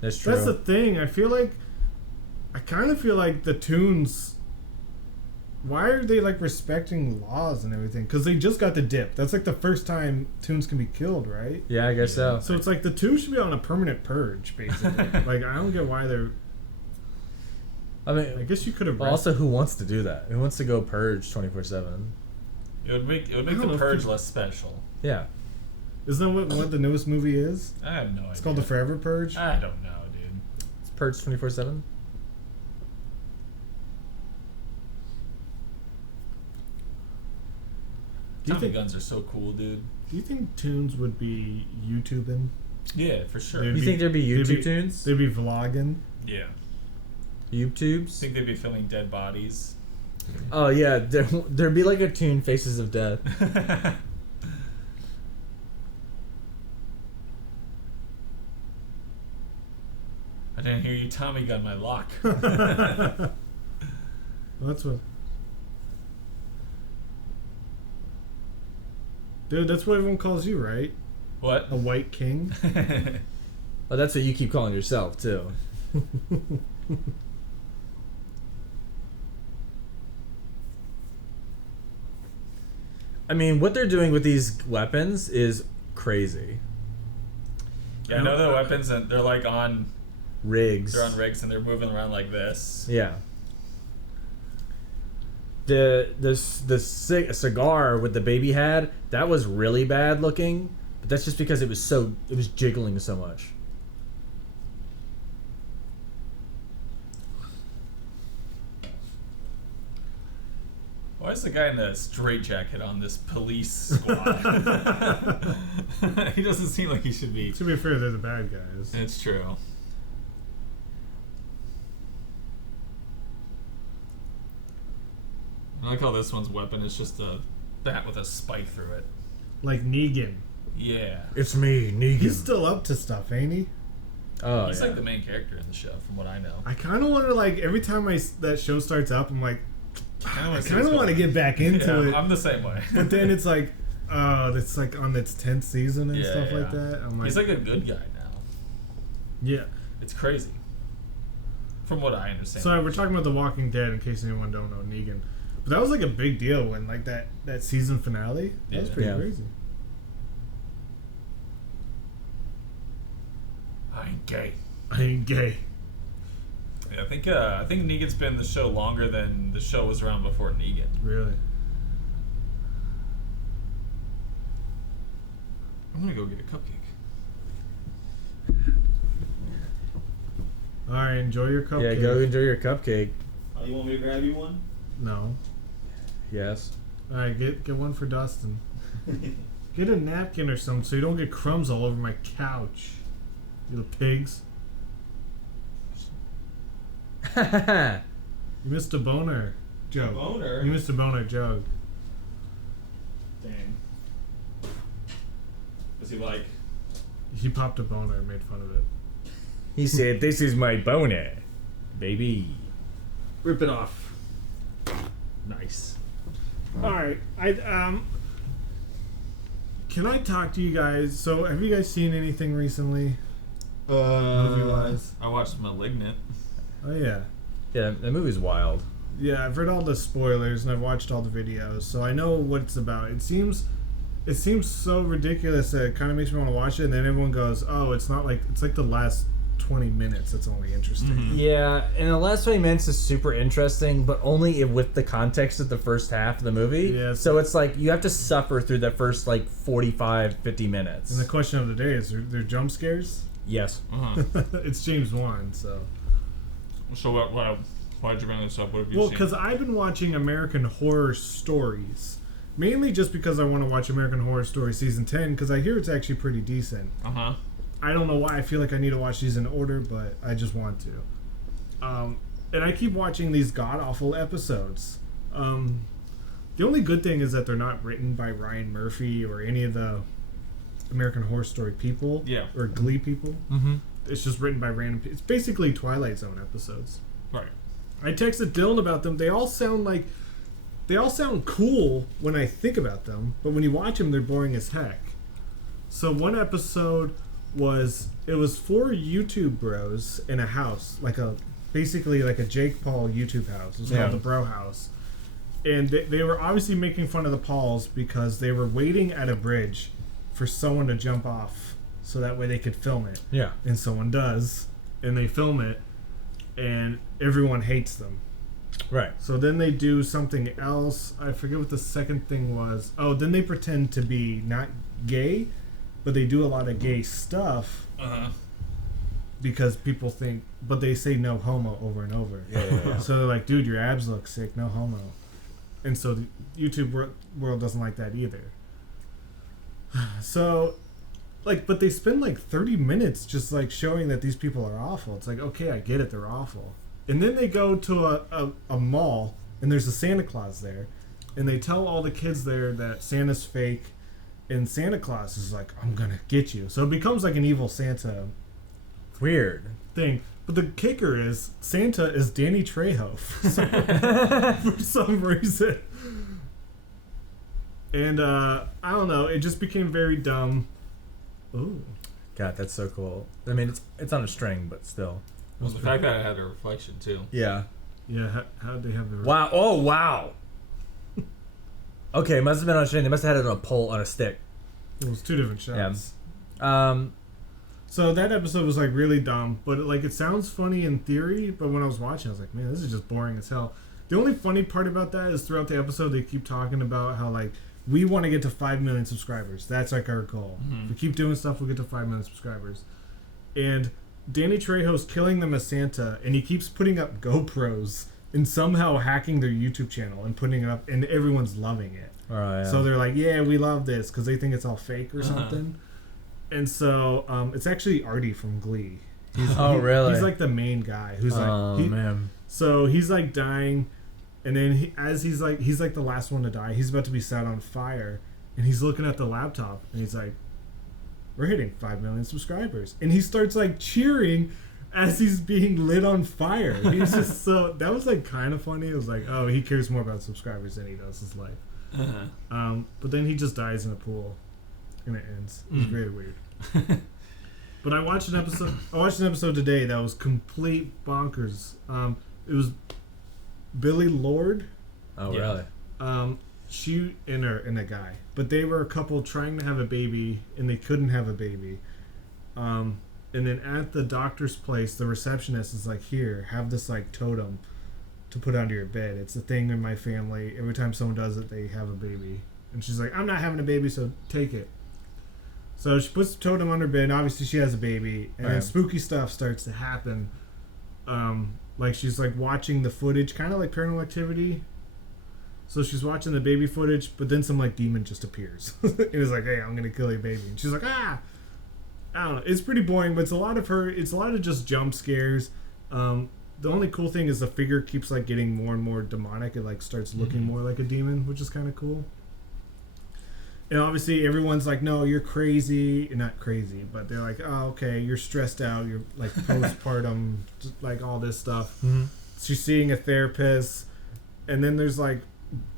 That's true. That's the thing. I kind of feel like the Toons. Why are they like respecting laws and everything? Because they just got the dip. That's like the first time Toons can be killed, right? Yeah, I guess so. So it's like the Toons should be on a permanent purge, basically. Like I don't get why they're. I mean, I guess you could have. also, who wants to do that? Who wants to go purge 24/7? It would make I don't the know if Purge people- less special. Yeah. Isn't that what the newest movie is? I have no idea. It's called The Forever Purge. I don't know, dude. It's purge 24/7. Do you Tommy think? guns are so cool, dude. Do you think Toons would be YouTubing? Yeah, for sure. They'd You think there'd be they'd YouTube tunes? They'd be vlogging. Yeah. YouTubes? Think they'd be filming dead bodies. Oh yeah, there'd be like a tune, Faces of Death. I didn't hear you Tommy gun my lock. Well, that's what. Dude, that's what everyone calls you, right? What? A white king. Oh, that's what you keep calling yourself too. I mean, what they're doing with these weapons is crazy. Yeah, I know the weapons, and they're like on. Rigs. They're on rigs, and they're moving around like this. Yeah. The cigar with the baby had, that was really bad looking, but that's just because it was jiggling so much. Why is the guy in a straitjacket on this police squad? He doesn't seem like he should be. To be fair, they're the bad guys. It's true. I like how this one's weapon is just a bat with a spike through it. Like Negan. Yeah. It's me, Negan. He's still up to stuff, ain't he? Oh, He's yeah. like the main character in the show, from what I know. I kind of want to like every time that show starts up, I'm like, I see kind what's of want to going get back into on. it. Yeah, I'm the same way. But then it's like, it's like on its 10th season and stuff like that. I'm like, He's like a good guy now. yeah. It's crazy. From what I understand. So we're talking about The Walking Dead, in case anyone don't know Negan. But that was like a big deal when like that season finale. That was Yeah. pretty Yeah. crazy. I ain't gay. I ain't gay. Yeah, I think Negan's been in the show longer than the show was around before Negan. Really? I'm gonna go get a cupcake. All right, enjoy your cupcake. Yeah, go enjoy your cupcake. Oh, you want me to grab you one? No. Yes. All right, get one for Dustin. Get a napkin or something so you don't get crumbs all over my couch. You little pigs. You missed a boner joke. Boner? You missed a boner joke. Dang. Was he like... He popped a boner and made fun of it. He said, "This is my boner, baby." Rip it off. Nice. All right, can I talk to you guys? So, have you guys seen anything recently, movie-wise? I watched *Malignant*. Oh yeah, Yeah, the movie's wild. yeah. I've read all the spoilers and I've watched all the videos, so I know what it's about. It seems so ridiculous that it kind of makes me want to watch it, and then everyone goes, "Oh, it's not like it's like the last 20 minutes that's only interesting." Mm-hmm. Yeah, and the last 20 minutes is super interesting, but only with the context of the first half of the movie. Yeah. So it's like you have to suffer through the first like 45, 50 minutes. And the question of the day is: there jump scares? Yes. Uh-huh. It's James Wan, so. So why'd you bring this up? What have you Well, seen? because I've been watching American Horror Stories, mainly just because I want to watch American Horror Story season 10, because I hear it's actually pretty decent. Uh-huh. I don't know why I feel like I need to watch these in order, but I just want to. And I keep watching these god-awful episodes. The only good thing is that they're not written by Ryan Murphy or any of the American Horror Story people. Yeah. Or Glee people. Mm-hmm. It's just written by random people. It's basically Twilight Zone episodes. Right. I texted Dylan about them. They all sound cool when I think about them, but when you watch them, they're boring as heck. So one episode was 4 YouTube bros in a house, basically like a Jake Paul YouTube house. It was called the Bro House, and they were obviously making fun of the Pauls because they were waiting at a bridge for someone to jump off, so that way they could film it. Yeah. And someone does, and they film it, and everyone hates them. Right. So then they do something else. I forget what the second thing was. Oh, then they pretend to be not gay, but they do a lot of gay stuff Uh-huh. because people think, but they say no homo over and over. Yeah. So they're like, dude, your abs look sick, no homo. And so the YouTube world doesn't like that either. So, but they spend 30 minutes just showing that these people are awful. It's like, okay, I get it, they're awful. And then they go to a mall, and there's a Santa Claus there, and they tell all the kids there that Santa's fake, and Santa Claus is like, I'm gonna get you. So it becomes like an evil Santa Weird. thing. But the kicker is, Santa is Danny Trejo for some reason. And I don't know, it just became very dumb. Ooh. God, that's so cool. I mean, it's on a string, but still. Well, the fact that it had a reflection, too. Yeah. Yeah, how'd they have the... Wow. Oh, wow. Okay, it must have been on a string. They must have had it on a pole, on a stick. It was 2 different shots. Yeah. So that episode was really dumb, but it sounds funny in theory, but when I was watching, I was like, man, this is just boring as hell. The only funny part about that is throughout the episode, they keep talking about how we want to get to 5 million subscribers. That's our goal. Mm-hmm. If we keep doing stuff, we'll get to 5 million subscribers. And Danny Trejo's killing them as Santa, and he keeps putting up GoPros and somehow hacking their YouTube channel and putting it up, and everyone's loving it. All right. So they're like, yeah, we love this, because they think it's all fake or something. And so it's actually Artie from Glee. Really? He's the main guy who's man. So he's dying, and then he's the last one to die. He's about to be set on fire, and he's looking at the laptop, and he's like, we're hitting 5 million subscribers. And he starts cheering as he's being lit on fire. He's just that was kind of funny. It was like, oh, he cares more about subscribers than he does his life. Uh-huh. But then he just dies in a pool, and it ends. It was very weird. But I watched an episode today that was complete bonkers. It was Billy Lord. Oh, Yeah. really? She and a guy, but they were a couple trying to have a baby, and they couldn't have a baby. And then at the doctor's place, the receptionist is like, here, have this totem to put under your bed. It's a thing in my family. Every time someone does it, they have a baby. And she's like, I'm not having a baby, so take it. So she puts the totem on her bed, and obviously she has a baby, and then Right. spooky stuff starts to happen. like she's like watching the footage, kind of like Paranormal Activity. So she's watching the baby footage, but then some like demon just appears and is like, "Hey, I'm gonna kill your baby," and she's like, "Ah." I don't know. It's pretty boring, but it's a lot of just jump scares. The only cool thing is the figure keeps like getting more and more demonic. It like starts looking more like a demon, which is kind of cool. And obviously everyone's like, "No, you're crazy." Not crazy, but they're like, "Oh, okay, you're stressed out. You're like postpartum, like all this stuff." Mm-hmm. She's seeing a therapist, and then there's like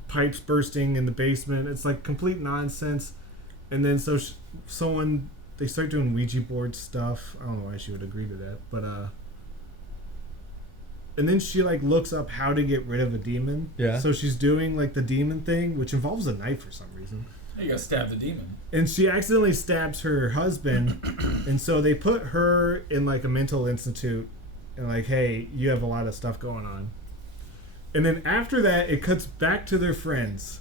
pipes bursting in the basement. It's like complete nonsense. And then they start doing Ouija board stuff. I don't know why she would agree to that, but and then she like looks up how to get rid of a demon. Yeah. So she's doing like the demon thing, which involves a knife for some reason. You gotta stab the demon. And she accidentally stabs her husband, and so they put her in like a mental institute, and like, "Hey, you have a lot of stuff going on." And then after that, it cuts back to their friends.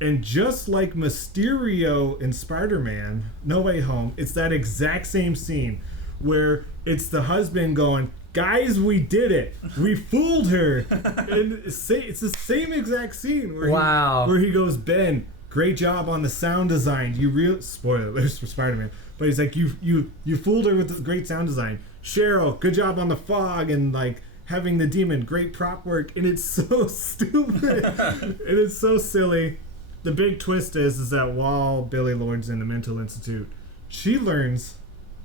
And just like Mysterio in Spider-Man No Way Home, it's that exact same scene where it's the husband going, "Guys, we did it. We fooled her." And it's the same exact scene where he goes, "Ben, great job on the sound design. Spoiler alerts for Spider-Man." But he's like, you fooled her with the great sound design. "Cheryl, good job on the fog and like having the demon. Great prop work." And it's so stupid. And it's so silly. The big twist is that while Billy Lord's in the mental institute, she learns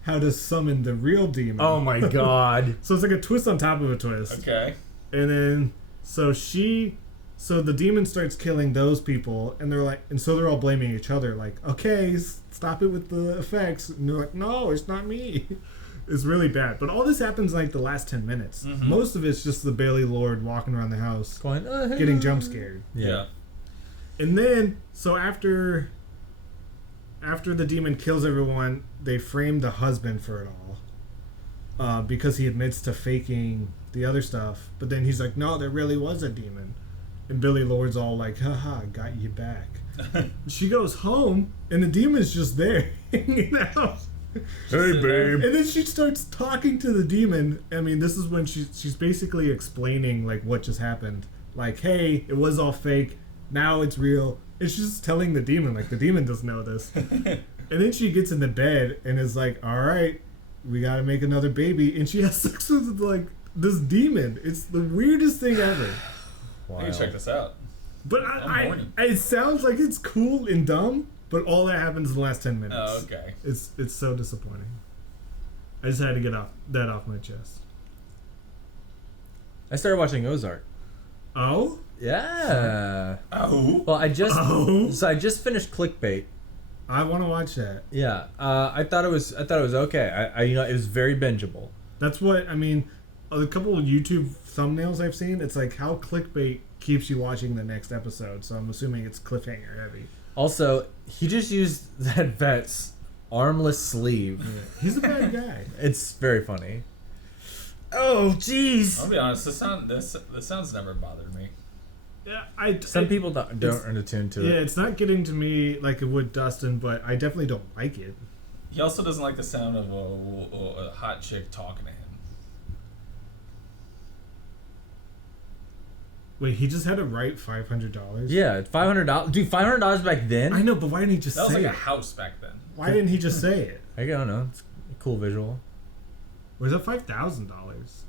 how to summon the real demon. Oh my god. So it's like a twist on top of a twist. Okay. And then so the demon starts killing those people, and they're all blaming each other, like, "Okay, stop it with the effects." And they're like, "No, it's not me." It's really bad. But all this happens in like the last 10 minutes. Mm-hmm. Most of it's just the Bailey Lord walking around the house, Going, getting jump scared. Yeah. And then, so after the demon kills everyone, they frame the husband for it all. Because he admits to faking the other stuff. But then he's like, "No, there really was a demon." And Billy Lord's all like, "Haha, got you back." She goes home, and the demon's just there, hanging out. "Hey, babe." And then she starts talking to the demon. I mean, this is when she's basically explaining, like, what just happened. Like, "Hey, it was all fake. Now it's real." And she's just telling the demon, like, the demon doesn't know this. And then she gets in the bed and is like, "All right, we gotta make another baby." And she has sex with, like, this demon. It's the weirdest thing ever. I need to check this out. But it sounds like it's cool and dumb, but all that happens in the last 10 minutes. Oh, okay. It's so disappointing. I just had to get that off my chest. I started watching Ozark. Oh? Yeah. Oh. Well, I just Oh. finished Clickbait. I want to watch that. Yeah. I thought it was okay. It was very bingeable. That's what, I mean, a couple of YouTube thumbnails I've seen, it's like how clickbait keeps you watching the next episode. So I'm assuming it's cliffhanger heavy. Also, he just used that vet's armless sleeve. Yeah. He's a bad guy. It's very funny. Oh, jeez. I'll be honest. This sound's never bothered me. Yeah, Some people don't attune to it. Yeah, it's not getting to me like it would Dustin, but I definitely don't like it. He also doesn't like the sound of a hot chick talking to him. Wait, he just had to write $500? Yeah, $500. Dude, $500 back then? I know, but why didn't he just That was say like it? a house back then. Why didn't he just say it? I don't know. It's a cool visual. Where's that $5,000?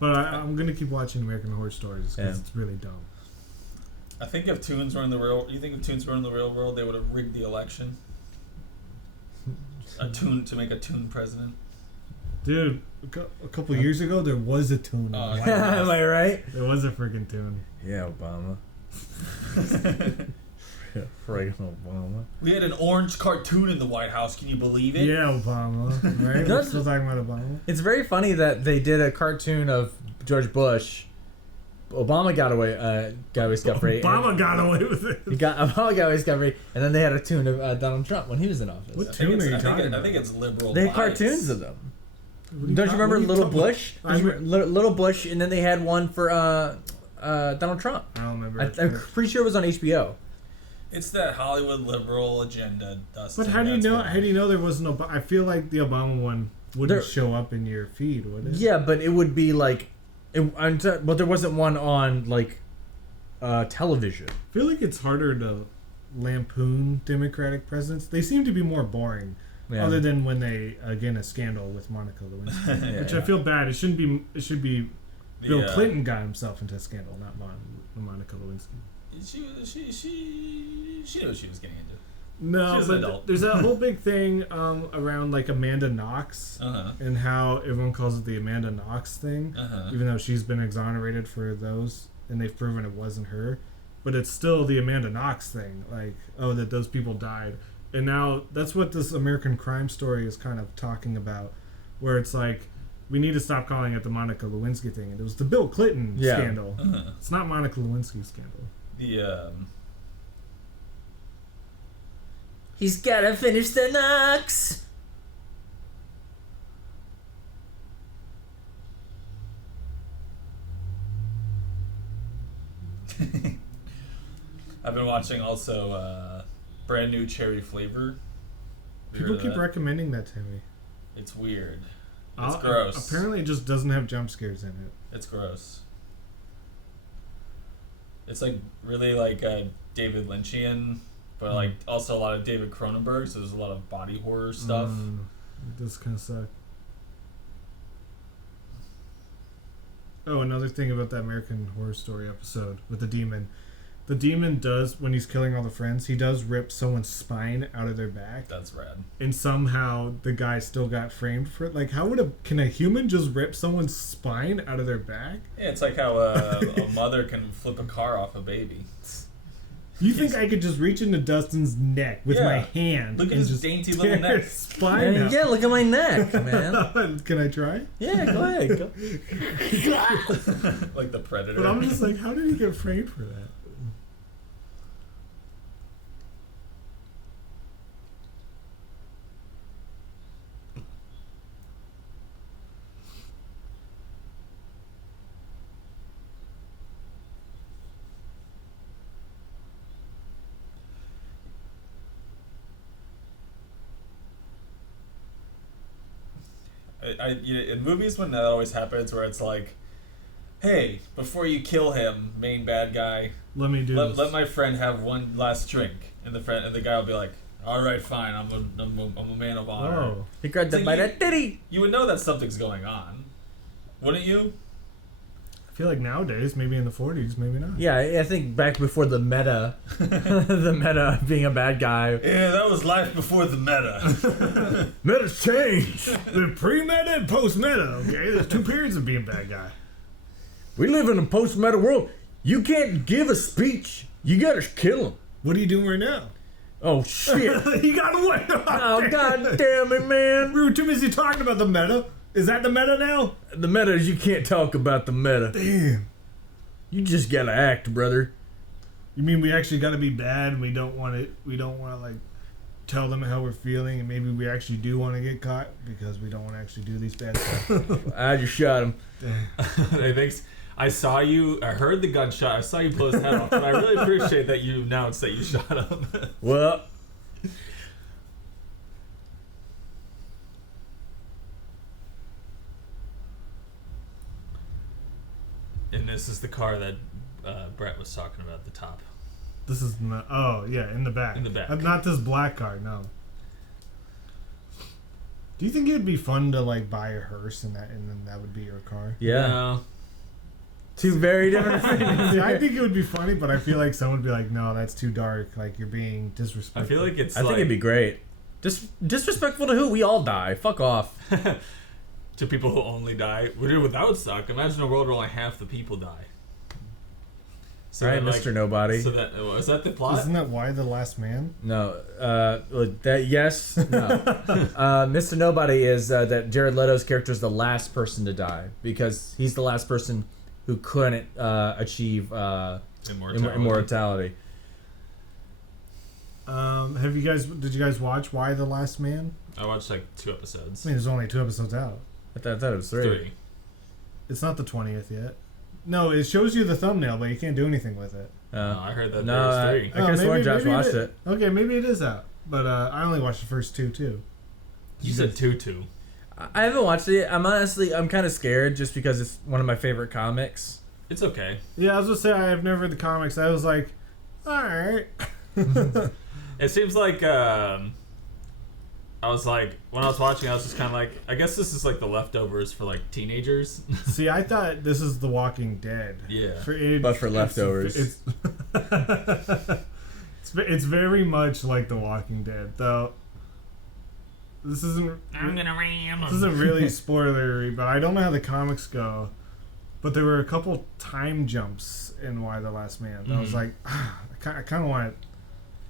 But I'm gonna keep watching American Horror Stories because it's really dumb. I think if Toons were in the real, world, they would have rigged the election. To make a Toon president. Dude, a couple years ago there was a tune. Am I right? There was a friggin' tune. Yeah, Obama. Friggin' Obama. We had an orange cartoon in the White House. Can you believe it? Yeah, Obama. Right? We're still talking about Obama. It's very funny that they did a cartoon of George Bush. Obama got away scot-free. Obama got away with it. Obama got away scot-free, and then they had a tune of Donald Trump when he was in office. What tune are you talking about? I think it's liberal. They had bias. cartoons of them. Don't you remember Little Bush? Little Bush, and then they had one for Donald Trump. I don't remember. I'm pretty sure it was on HBO. It's that Hollywood liberal agenda. Dustin, But how do you know? How do you know there was no? I feel like the Obama one wouldn't show up in your feed, would it? Yeah, but it would be like, but there wasn't one on like television. I feel like it's harder to lampoon Democratic presidents. They seem to be more boring. Yeah. Other than when they a scandal with Monica Lewinsky, which I Yeah. feel bad. It shouldn't be. It should be. Bill Yeah. Clinton got himself into a scandal, not Monica Lewinsky. She knew what she was getting into. No, She's an but adult. there's that whole big thing around like Amanda Knox and how everyone calls it the Amanda Knox thing, even though she's been exonerated for those and they've proven it wasn't her. But it's still the Amanda Knox thing, like, oh, that those people died. And now that's what this American Crime Story is kind of talking about, where it's like, we need to stop calling it the Monica Lewinsky thing. And it was the Bill Clinton scandal. It's not Monica Lewinsky's scandal. He's gotta finish the knocks. I've been watching also brand new cherry flavor. People keep recommending that to me. It's weird. It's gross. Apparently, it just doesn't have jump scares in it. It's gross. It's like really like David Lynchian, but like also a lot of David Cronenberg. So there's a lot of body horror stuff. It does kind of suck. Oh, another thing about that American Horror Story episode with the demon. The demon does, when he's killing all the friends, he does rip someone's spine out of their back. That's rad. And somehow the guy still got framed for it. Like, how would can a human just rip someone's spine out of their back? Yeah, it's like how a mother can flip a car off a baby. You think I could just reach into Dustin's neck with my hand? Look at and his just dainty tear little neck. his spine out? Yeah, look at my neck, man. Can I try? Yeah, go ahead. Go. Like the Predator. But I'm just like, how did he get framed for that? In movies when that always happens, where it's like, hey, before you kill him, main bad guy, let me do this. Let my friend have one last drink, and the guy will be like, all right, fine, I'm a man of honor. Oh. He grabbed that by that titty. You would know that something's going on, wouldn't you? I feel like nowadays, maybe in the 40s, maybe not. Yeah, I think back before the meta, the meta being a bad guy. Yeah, that was life before the meta. Meta's changed. The pre-meta and post-meta, okay? There's two periods of being bad guy. We live in a post-meta world. You can't give a speech. You gotta kill him. What are you doing right now? Oh, shit. He got away. Oh, god damn it, man. We were too busy talking about the meta. Is that the meta now? The meta is you can't talk about the meta. Damn. You just gotta act, brother. You mean we actually got to be bad and we don't want to like tell them how we're feeling, and maybe we actually do want to get caught because we don't want to actually do these bad stuff. I just shot him. Hey, thanks. I saw you. I heard the gunshot. I saw you blow his head off, but I really appreciate that you announced that you shot him. Well, And this is the car that Brett was talking about at the top. This is not. Oh yeah, in the back. In the back. Not this black car. No. Do you think it would be fun to like buy a hearse and then that would be your car? yeah. No. Two very different things. Yeah, I think it would be funny, but I feel like someone would be like, "No, that's too dark. Like you're being disrespectful." I feel like it's I think it'd be great. Disrespectful to who? We all die. Fuck off. to people who only die. That would suck. Imagine a world where only half the people die. So All right, then, Mr. Nobody. So that is that the plot? Isn't that why the last man? No, that yes, no. Mr. Nobody is that Jared Leto's character is the last person to die because he's the last person who couldn't achieve immortality. Did you guys watch Why the Last Man? I watched like 2 episodes. I mean, there's only 2 episodes out. I thought it was 3. 3. It's not the 20th yet. No, it shows you the thumbnail, but you can't do anything with it. No, I heard that no, there was 3. I could have sworn Josh watched it. Okay, maybe it is out. But I only watched the first 2 too. You said 2. I haven't watched it. I'm kind of scared just because it's one of my favorite comics. It's okay. Yeah, I was gonna say I've never read the comics. I was like, alright. It seems like I was like, when I was watching, I was just kind of like, I guess this is like the leftovers for like teenagers. See, I thought this is The Walking Dead. Yeah. But for leftovers. It's very much like The Walking Dead, though. This isn't. I'm gonna ram This isn't really spoilery, but I don't know how the comics go. But there were a couple time jumps in Y: The Last Man. I was like, I kind of want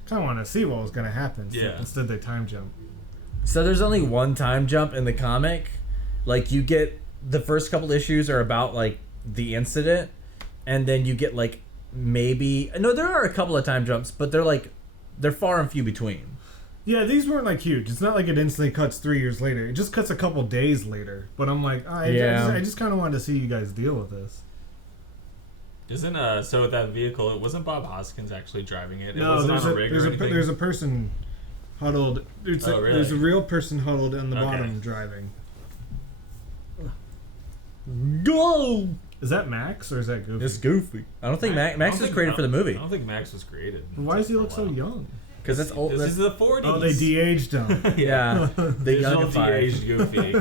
to see what was gonna happen. So Yeah. Instead, they time jump. So there's only one time jump in the comic. Like, you get the first couple issues are about like the incident, and then you get like maybe there are a couple of time jumps, but they're far and few between. Yeah, these weren't like huge. It's not like it instantly cuts 3 years later. It just cuts a couple days later. But I'm like, I just kind of wanted to see you guys deal with this. Isn't so with that vehicle, it wasn't Bob Hoskins actually driving it. It No, wasn't on a rig or anything. there's a person huddled. Oh, really? There's a real person huddled on the Okay. bottom driving. Go! Is that Max or is that Goofy? It's Goofy. I don't think Max was created for the movie I don't think Max was created. Why does he for a look so while. young? because that's old. This That's, is the 40s. Oh, they de-aged him. yeah, they Digital youngified. de-aged Goofy.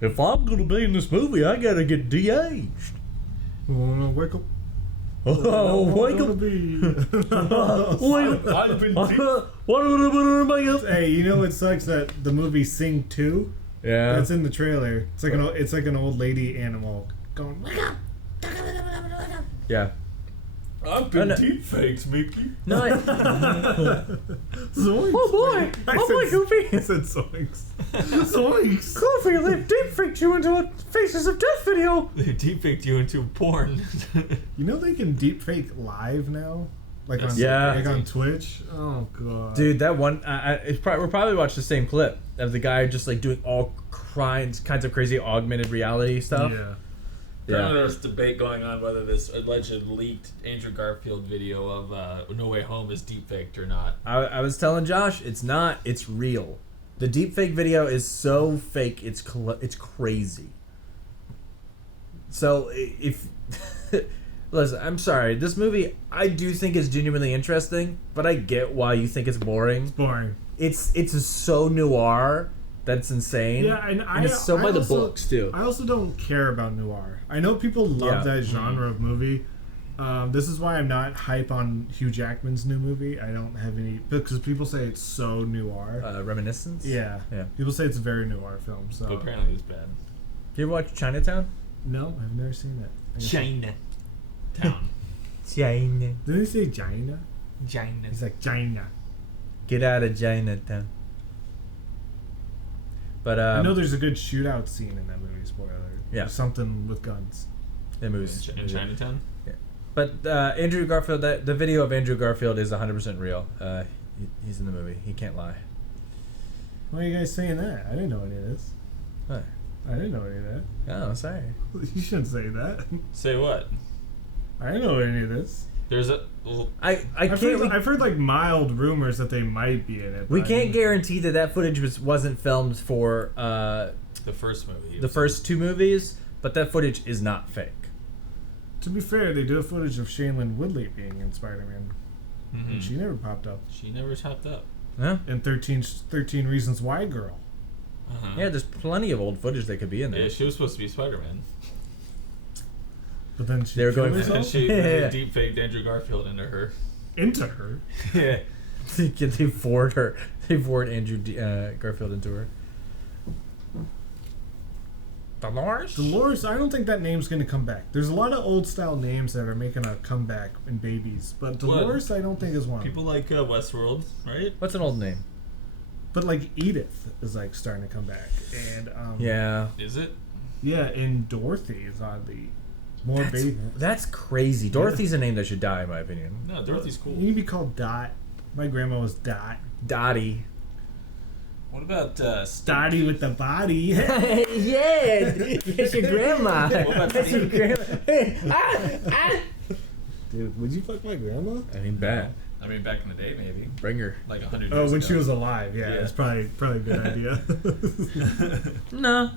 If I'm gonna be in this movie, I gotta get de-aged. Oh, wake up. Oh, wake up! Wake I've been up! Hey, you know what sucks? That the movie Sing 2, Yeah. that's in the trailer. It's like an old lady animal going, wake up! Yeah. I've been no. deep faked, Mickey. No. Zoinks! Oh boy! I Oh boy, said- Goofy! I said zoinks. Zoinks! Goofy, they've deepfaked you into a Faces of Death video! They deepfaked you into porn. You know they can deepfake live now? Like on, Yeah. like on Twitch? Oh, God. Dude, that one, we'll probably watch the same clip of the guy just like doing all kinds of crazy augmented reality stuff. Yeah. Apparently there's debate going on whether this alleged leaked Andrew Garfield video of No Way Home is deepfaked or not. I was telling Josh, it's not, it's real. The deepfake video is so fake, it's crazy. So, if... Listen, I'm sorry, this movie I do think is genuinely interesting, but I get why you think it's boring. Boring. It's so noir that's insane. Yeah, and it's so by the also- books, too. I also don't care about noir. I know people love Yeah. that genre of movie. This is why I'm not hype on Hugh Jackman's new movie. I don't have any... Because people say it's so noir. Reminiscence? Yeah. Yeah. People say it's a very noir film, so... But apparently it's bad. You ever watch Chinatown? No, I've never seen it. China. Town. China. Did he say China? China. He's like, China. Get out of Chinatown. But I know there's a good shootout scene in that movie, spoiler. Yeah. There's something with guns. that movie's In Chinatown? But Andrew Garfield, the video of Andrew Garfield is 100% real. He's in the movie. He can't lie. Why are you guys saying that? I didn't know any of this. What? I didn't know any of that. Oh, sorry. You shouldn't say that. Say what? I didn't know any of this. There's a... Well, I I've can't. I've heard like mild rumors that they might be in it. We but I can't didn't- guarantee that footage wasn't filmed for the first movie. the first two movies, but that footage is not fake. To be fair, they do have footage of Shailene Woodley being in Spider-Man. Mhm. And she never popped up. She never chopped up. Huh? In 13 Reasons Why Girl. Uh-huh. Yeah, there's plenty of old footage that could be in there. Yeah, she was supposed to be Spider-Man. But then she They were killed going- And herself she Yeah. deep faked Andrew Garfield into her. into her. Yeah. They forward her. They forward Andrew Garfield into her. Dolores? Dolores, I don't think that name's going to come back. There's a lot of old style names that are making a comeback in babies, but Dolores I don't think is one. People like Westworld, right? What's an old name? But like Edith is like starting to come back, and Yeah. Is it? yeah, and Dorothy is oddly more baby. That's crazy. Dorothy's a name that should die, in my opinion. No, Dorothy's cool. You need to be called Dot. My grandma was Dot. Dottie. What about Starty with the body. yeah, it's your grandma. What about That's your grandma. Hey, Dude, would you fuck my grandma? I mean, bad. I mean, back in the day, maybe Bring her. like 100 Oh, years when ago. she was alive. Yeah, Yeah. it's probably a good idea. No.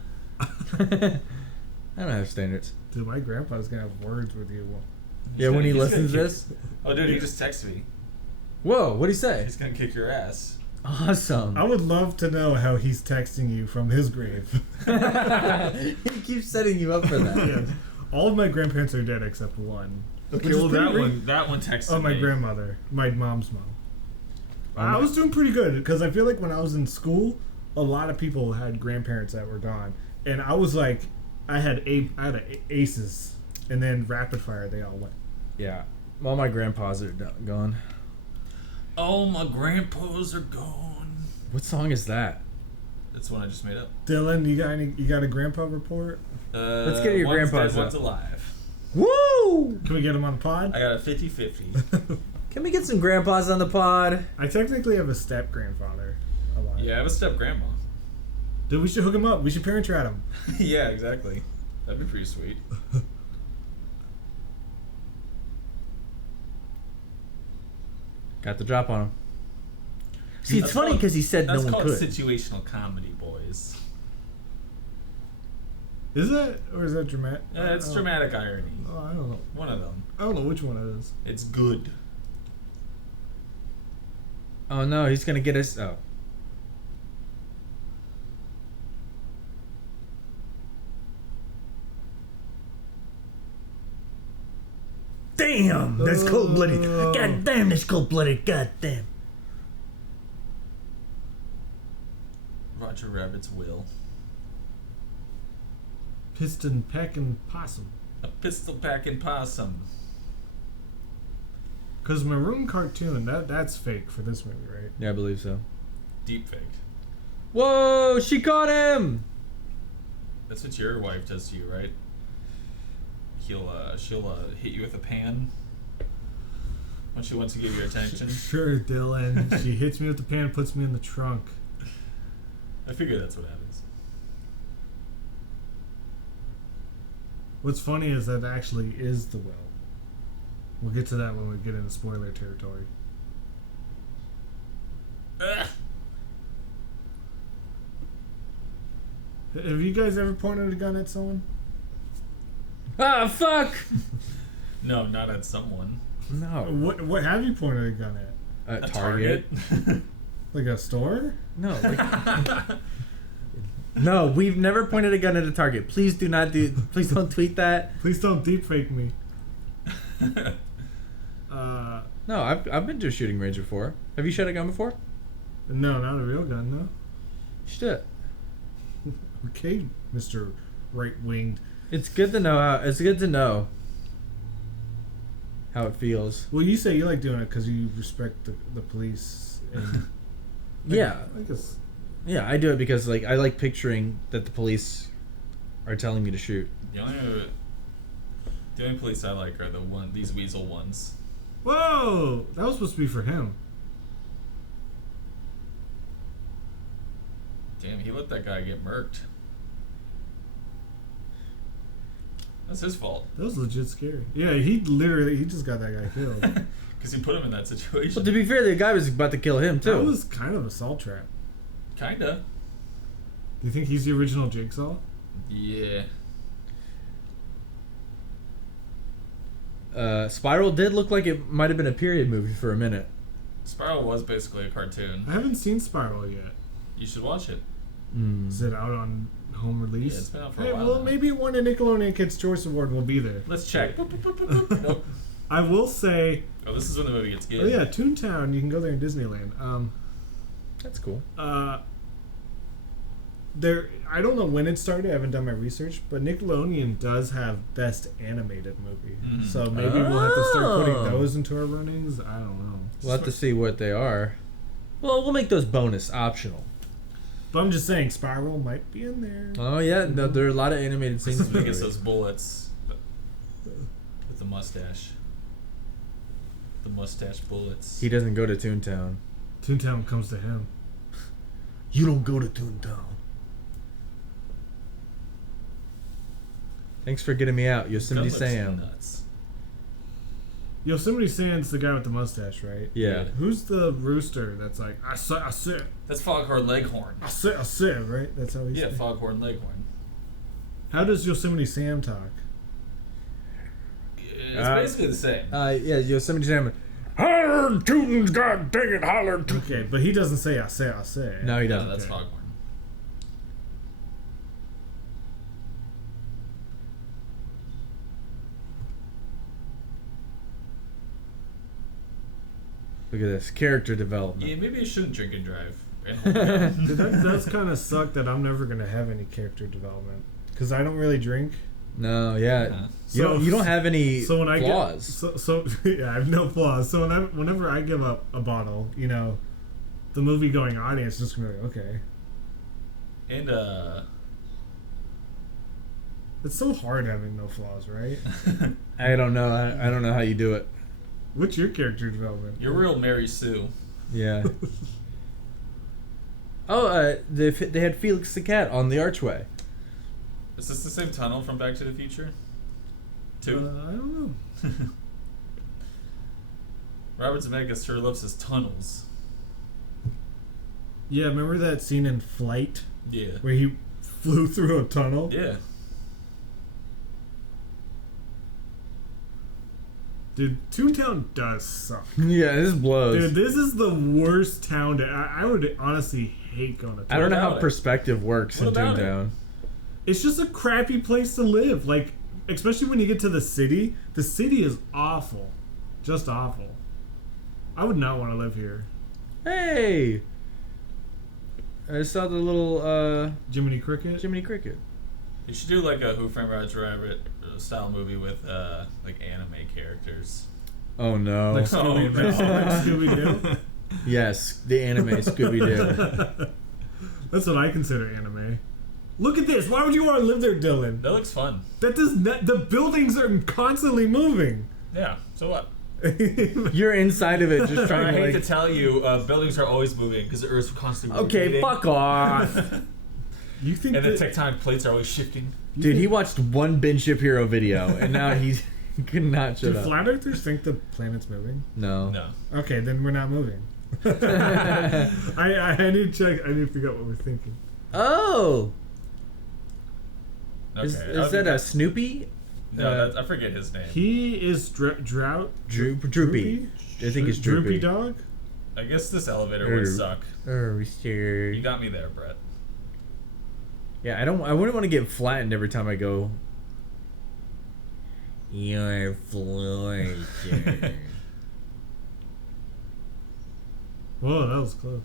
I don't have standards. Dude, my grandpa's gonna have words with you. Yeah, when he He's gonna listens to kick- this. Oh, dude, he just texted me. Whoa, what'd he say? He's gonna kick your ass. Awesome. I would love to know how he's texting you from his grave. He keeps setting you up for that. Yes. All of my grandparents are dead except one. Okay, Which is well pretty that great. one texted Oh, my me. grandmother, my mom's mom. I was doing pretty good because I feel like when I was in school, a lot of people had grandparents that were gone, and I was like, I had aces, and then rapid fire they all went. Yeah. All my grandpas are gone. Oh, my grandpas are gone. What song is that? That's one I just made up. Dylan, you got a grandpa report? Let's get your one's grandpas dead, one's up. alive. Woo! Can we get him on the pod? I got a 50-50. Can we get some grandpas on the pod? I technically have a step grandfather alive. Yeah, I have a step grandma. Dude, we should hook him up. We should parent trap him. Yeah, exactly. That'd be pretty sweet. Got the drop on him. See, it's That's funny called- because he said no That's one called could. situational comedy, boys. Is that or is that dramatic? Yeah, it's dramatic irony. Oh, I don't know. One of them. I don't know which one it is. It's good. Oh no, he's gonna get us. Oh. damn, that's cold blooded. God damn, that's cold blooded. God damn. Roger Rabbit's will. Piston pecking possum. A pistol packing possum. Because Maroon cartoon, that's fake for this movie, right? Yeah, I believe so. Deep fake. Whoa, she caught him! That's what your wife does to you, right? She'll hit you with a pan when she wants to give you attention. Sure, Dylan. She hits me with the pan, puts me in the trunk. I figure that's what happens. What's funny is that actually is the will. We'll get to that when we get into spoiler territory. Ugh. Have you guys ever pointed a gun at someone? Ah, fuck! No, not at someone. No. What have you pointed a gun at? At A Target? Like a store? No. Like, no, we've never pointed a gun at a Target. Please do not do. Please don't tweet that. Please don't deepfake me. No, I've been to a shooting range before. Have you shot a gun before? No, not a real gun, no. Shit. Okay, Mr. Right-winged. It's good to know how. It's good to know how it feels. Well, you say you like doing it because you respect the police. And Yeah, I guess. yeah, I do it because like I like picturing that the police are telling me to shoot. The only police I like are these weasel ones. Whoa! That was supposed to be for him. Damn, he let that guy get murked. That's his fault. That was legit scary. Yeah, he just got that guy killed. Because he put him in that situation. Well, to be fair, the guy was about to kill him too. That was kind of a salt trap. Kinda. Do you think he's the original Jigsaw? Yeah. Spiral did look like it might have been a period movie for a minute. Spiral was basically a cartoon. I haven't seen Spiral yet. You should watch it. Is it out on home release? Yeah, it's been out for a Hey, while well, now. maybe when a Nickelodeon Kids' Choice Award will be there. Let's check. Nope. I will say, Oh, this is when the movie gets good. oh yeah, Toontown. You can go there in Disneyland. That's cool. There, I don't know when it started. I haven't done my research, but Nickelodeon does have best animated movie. Mhm. So maybe we'll have to start putting Oh. those into our runnings. I don't know. We'll have to see what they are. Well, we'll make those bonus optional. But I'm just saying, Spiral might be in there. Oh yeah, no, there are a lot of animated scenes. in the Somebody gets movie. those bullets with the mustache. The mustache bullets. He doesn't go to Toontown. Toontown comes to him. You don't go to Toontown. Thanks for getting me out, Yosemite Gunlip's Sam. nuts. Yosemite Sam's the guy with the mustache, right? Yeah. Who's the rooster that's like, I sit, That's Foghorn Leghorn. I sit, right? That's how he Yeah, says. Foghorn Leghorn. How does Yosemite Sam talk? It's basically the same. Yeah, Yosemite Sam. Holler, Tootin's God dang it, holler. Okay, but he doesn't say, I say. No, he No, doesn't. that's Okay. Foghorn. Look at this character development. Yeah, maybe you shouldn't drink and drive. And hold it down. Dude, that does kind of suck that I'm never going to have any character development. Because I don't really drink. No, yeah. Uh-huh. You don't have any So when I flaws. so yeah, I have no flaws. So whenever I give up a bottle, you know, the movie going audience is just gonna be like, okay. And It's so hard having no flaws, right? I don't know. I don't know how you do it. What's your character development? you're real Mary Sue. Yeah. They had Felix the cat on the archway. Is this the same tunnel from Back to the Future? I don't know. Robert Zemeckis sure loves his tunnels. Yeah, remember that scene in Flight Yeah. where he flew through a tunnel? Yeah. Dude, Toontown does suck. Yeah, this blows. Dude, this is the worst town to. I would honestly hate going to Toontown. I don't know how about it? perspective works What in about it? Toontown. It's just a crappy place to live. Like, especially when you get to the city. The city is awful. Just awful. I would not want to live here. Hey! I saw the little Jiminy Cricket? Jiminy Cricket. You should do like a Who Framed Roger Rabbit style movie with like anime characters. Oh no. Like Scooby, Oh, no. like Scooby-Doo? Yes, the anime Scooby-Doo. That's what I consider anime. Look at this. Why would you want to live there, Dylan? That looks fun. That does not. The buildings are constantly moving. Yeah. So what? You're inside of it just I trying hate to to tell you, buildings are always moving because the Earth's constantly Okay, rotating. fuck off. You think And the that, tectonic plates are always shifting. Dude, he watched one Ben Shapiro video and now he could not do shut up. flat earthers think the planet's moving? No. No. Okay, then we're not moving. I need to check. I need to figure out what we're thinking. Oh! Okay. Is that a Snoopy? No, I forget his name. He is drought. Droopy. I think it's Droopy Droopy. Dog. I guess this elevator would suck. Oh, You scared. got me there, Brett. Yeah, I wouldn't want to get flattened every time I go. Your floor, sir. Whoa, that was close.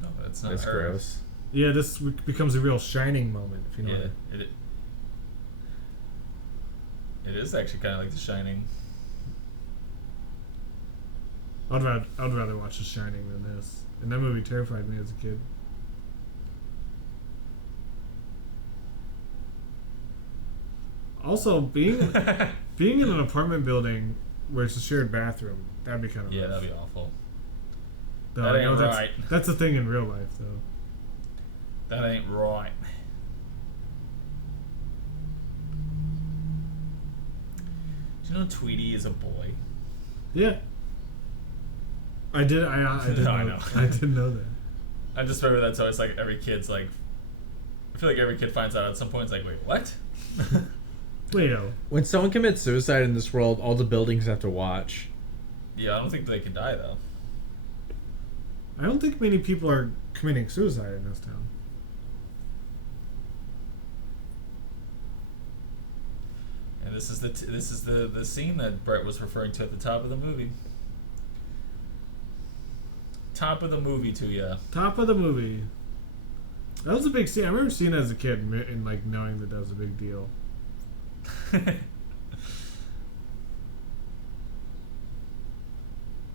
No, that's not That's Earth. gross. Yeah, this becomes a real shining moment, if you know Yeah, what I mean. it is actually kind of like The Shining. I'd rather watch The Shining than this. And that movie terrified me as a kid. Also, being in an apartment building where it's a shared bathroom, that'd be kind of Yeah, rough. that'd be awful. Though that I know ain't that's, right. That's a thing in real life, though. That ain't right. Do you know Tweety is a boy? Yeah. I did. I did. No, know, I know. I did know that. I just remember that's always like every kid's like. I feel like every kid finds out at some point. It's like, wait, what? Leo. When someone commits suicide in this world, all the buildings have to watch. Yeah, I don't think they can die though. I don't think many people are committing suicide in this town. And this is the scene that Brett was referring to at the top of the movie. Top of the movie to ya. Top of the movie. That was a big scene. I remember seeing it as a kid and like knowing that was a big deal.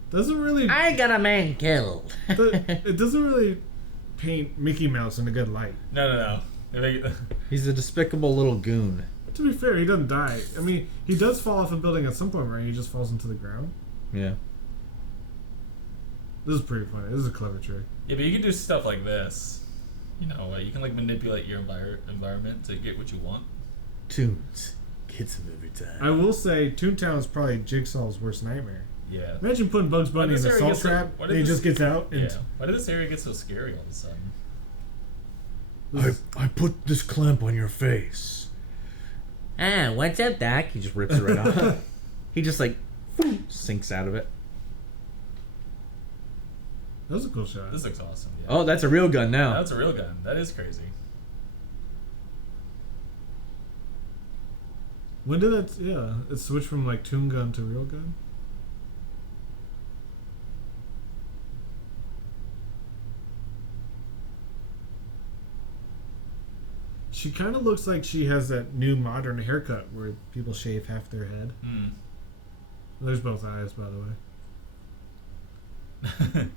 Doesn't really. I got a man killed. It doesn't really paint Mickey Mouse in a good light. No. He's a despicable little goon. To be fair, he doesn't die. I mean, he does fall off a building at some point, right? He just falls into the ground. Yeah. This is pretty funny. This is a clever trick. Yeah, but you can do stuff like this. You know, you can like manipulate your environment to get what you want. Tunes. Kids movie time. I will say, Toontown is probably Jigsaw's worst nightmare. Yeah. Imagine putting Bugs Bunny in a salt trap, and he just gets out. And Yeah. Why did this area get so scary all of a sudden? I put this clamp on your face. Ah, what's up, Doc? He just rips it right off. He just like sinks out of it. That was a cool shot. This looks awesome. Yeah. Oh, that's a real gun now. That's a real gun. That is crazy. When did that? Yeah, it switched from like Toon Gun to real gun. She kind of looks like she has that new modern haircut where people shave half their head. Hmm. There's both eyes, by the way.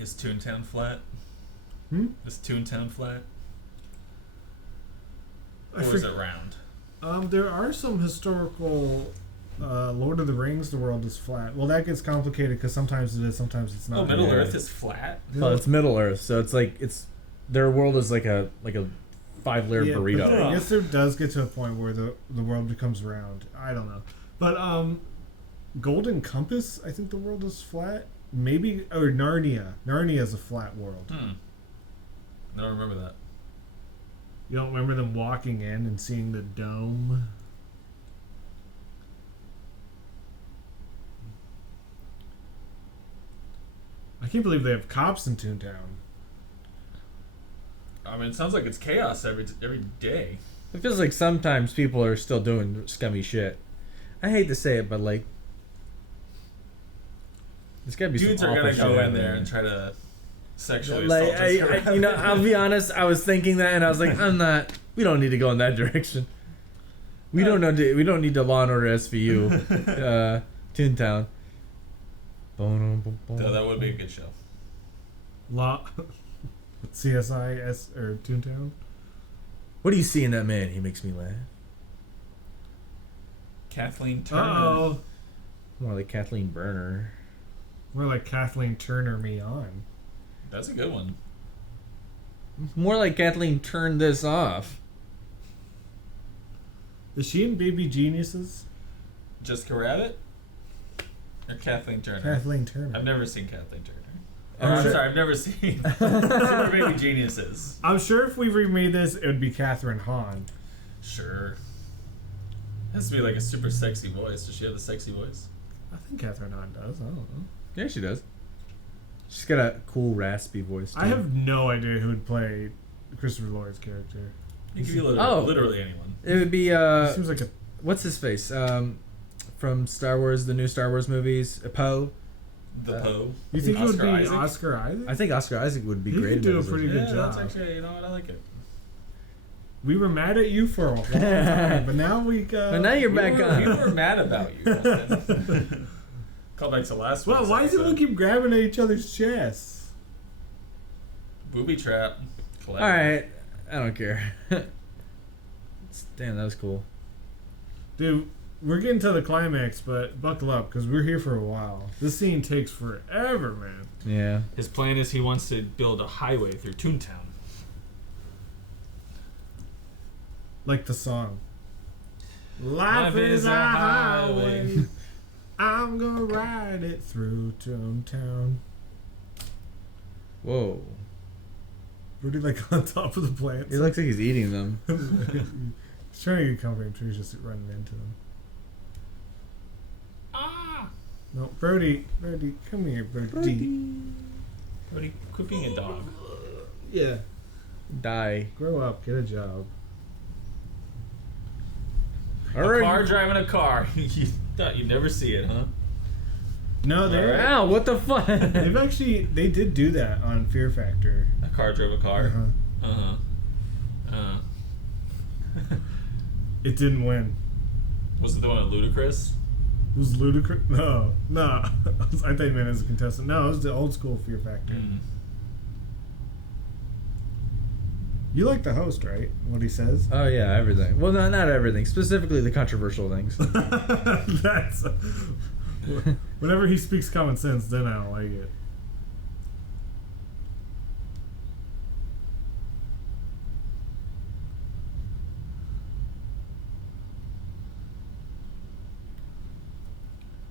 Is Toontown flat? Is Toontown flat? Or is it round? There are some historical Lord of the Rings. The world is flat. Well, that gets complicated because sometimes it is, sometimes it's not. Oh, Middle Earth is flat? Well, it's Middle Earth, so it's like their world is like a 5-layer burrito. But I guess there does get to a point where the world becomes round. I don't know, but Golden Compass, I think the world is flat. Maybe, or Narnia. Narnia is a flat world. I don't remember that. You don't remember them walking in and seeing the dome? I can't believe they have cops in Toontown. I mean, it sounds like it's chaos every day. It feels like sometimes people are still doing scummy shit. I hate to say it, but like, there's gotta be Dudes some are gonna awful go shit in there there. and try to sexually Like, assault us. I'll be honest. I was thinking that, and I was like, we don't need to go in that direction. We don't need to Law and Order SVU, Toontown. No, that would be a good show. CSI or Toontown. What do you see in that man? He makes me laugh. Kathleen Turner. Oh, More like Kathleen Burner. more like Kathleen Turner me on. That's a good one. More like Kathleen turned this off. Is she in Baby Geniuses? Jessica Rabbit? Or Kathleen Turner? Kathleen Turner. I've never seen Kathleen Turner. I'm I'm sure- sorry, I've never seen Super Baby Geniuses. I'm sure if we remade this, it would be Catherine Hahn. Sure. Has to be like a super sexy voice. Does she have the sexy voice? I think Catherine Hahn does. I don't know. Yeah, she does. She's got a cool raspy voice. Too. I have no idea who would play Christopher Lloyd's character. It could be literally anyone. It would be He seems like a. what's his face? From Star Wars, the new Star Wars movies, Poe. The Poe. You think it would Oscar be Isaac? Oscar Isaac? I think Oscar Isaac would be He great. could do a as pretty Lizard. good That's job. actually, you know what, I like it. We were mad at you for a long time, but now we got. But now you're back We on. were mad about you. Justin. Call back to last Well, week's why does episode. everyone keep grabbing at each other's chests? Booby trap. All right, I don't care. Damn, that was cool. Dude, we're getting to the climax, but buckle up, because we're here for a while. This scene takes forever, man. Yeah. His plan is he wants to build a highway through Toontown. Like the song. Life is a highway. I'm gonna ride it through Toontown. Whoa. Rudy like on top of the plants. It looks like he's eating them. He's trying to get comfy. I'm sure he's just running into them. No, Brody, come here, Brody. Brody, quit being a dog. Yeah, Die. grow up, get a job. All A right. car driving a car. You never see it, huh? No, they're Ow! What the fuck? they did do that on Fear Factor. A car drove a car. Uh-huh. It didn't win. Was it the one with Ludacris? It was ludicrous. No. I thought you meant as a contestant. No, it was the old school Fear Factor. You like the host, right? What he says. Oh yeah, everything. Well, not everything. Specifically the controversial things. That's whenever he speaks common sense, then I don't like it.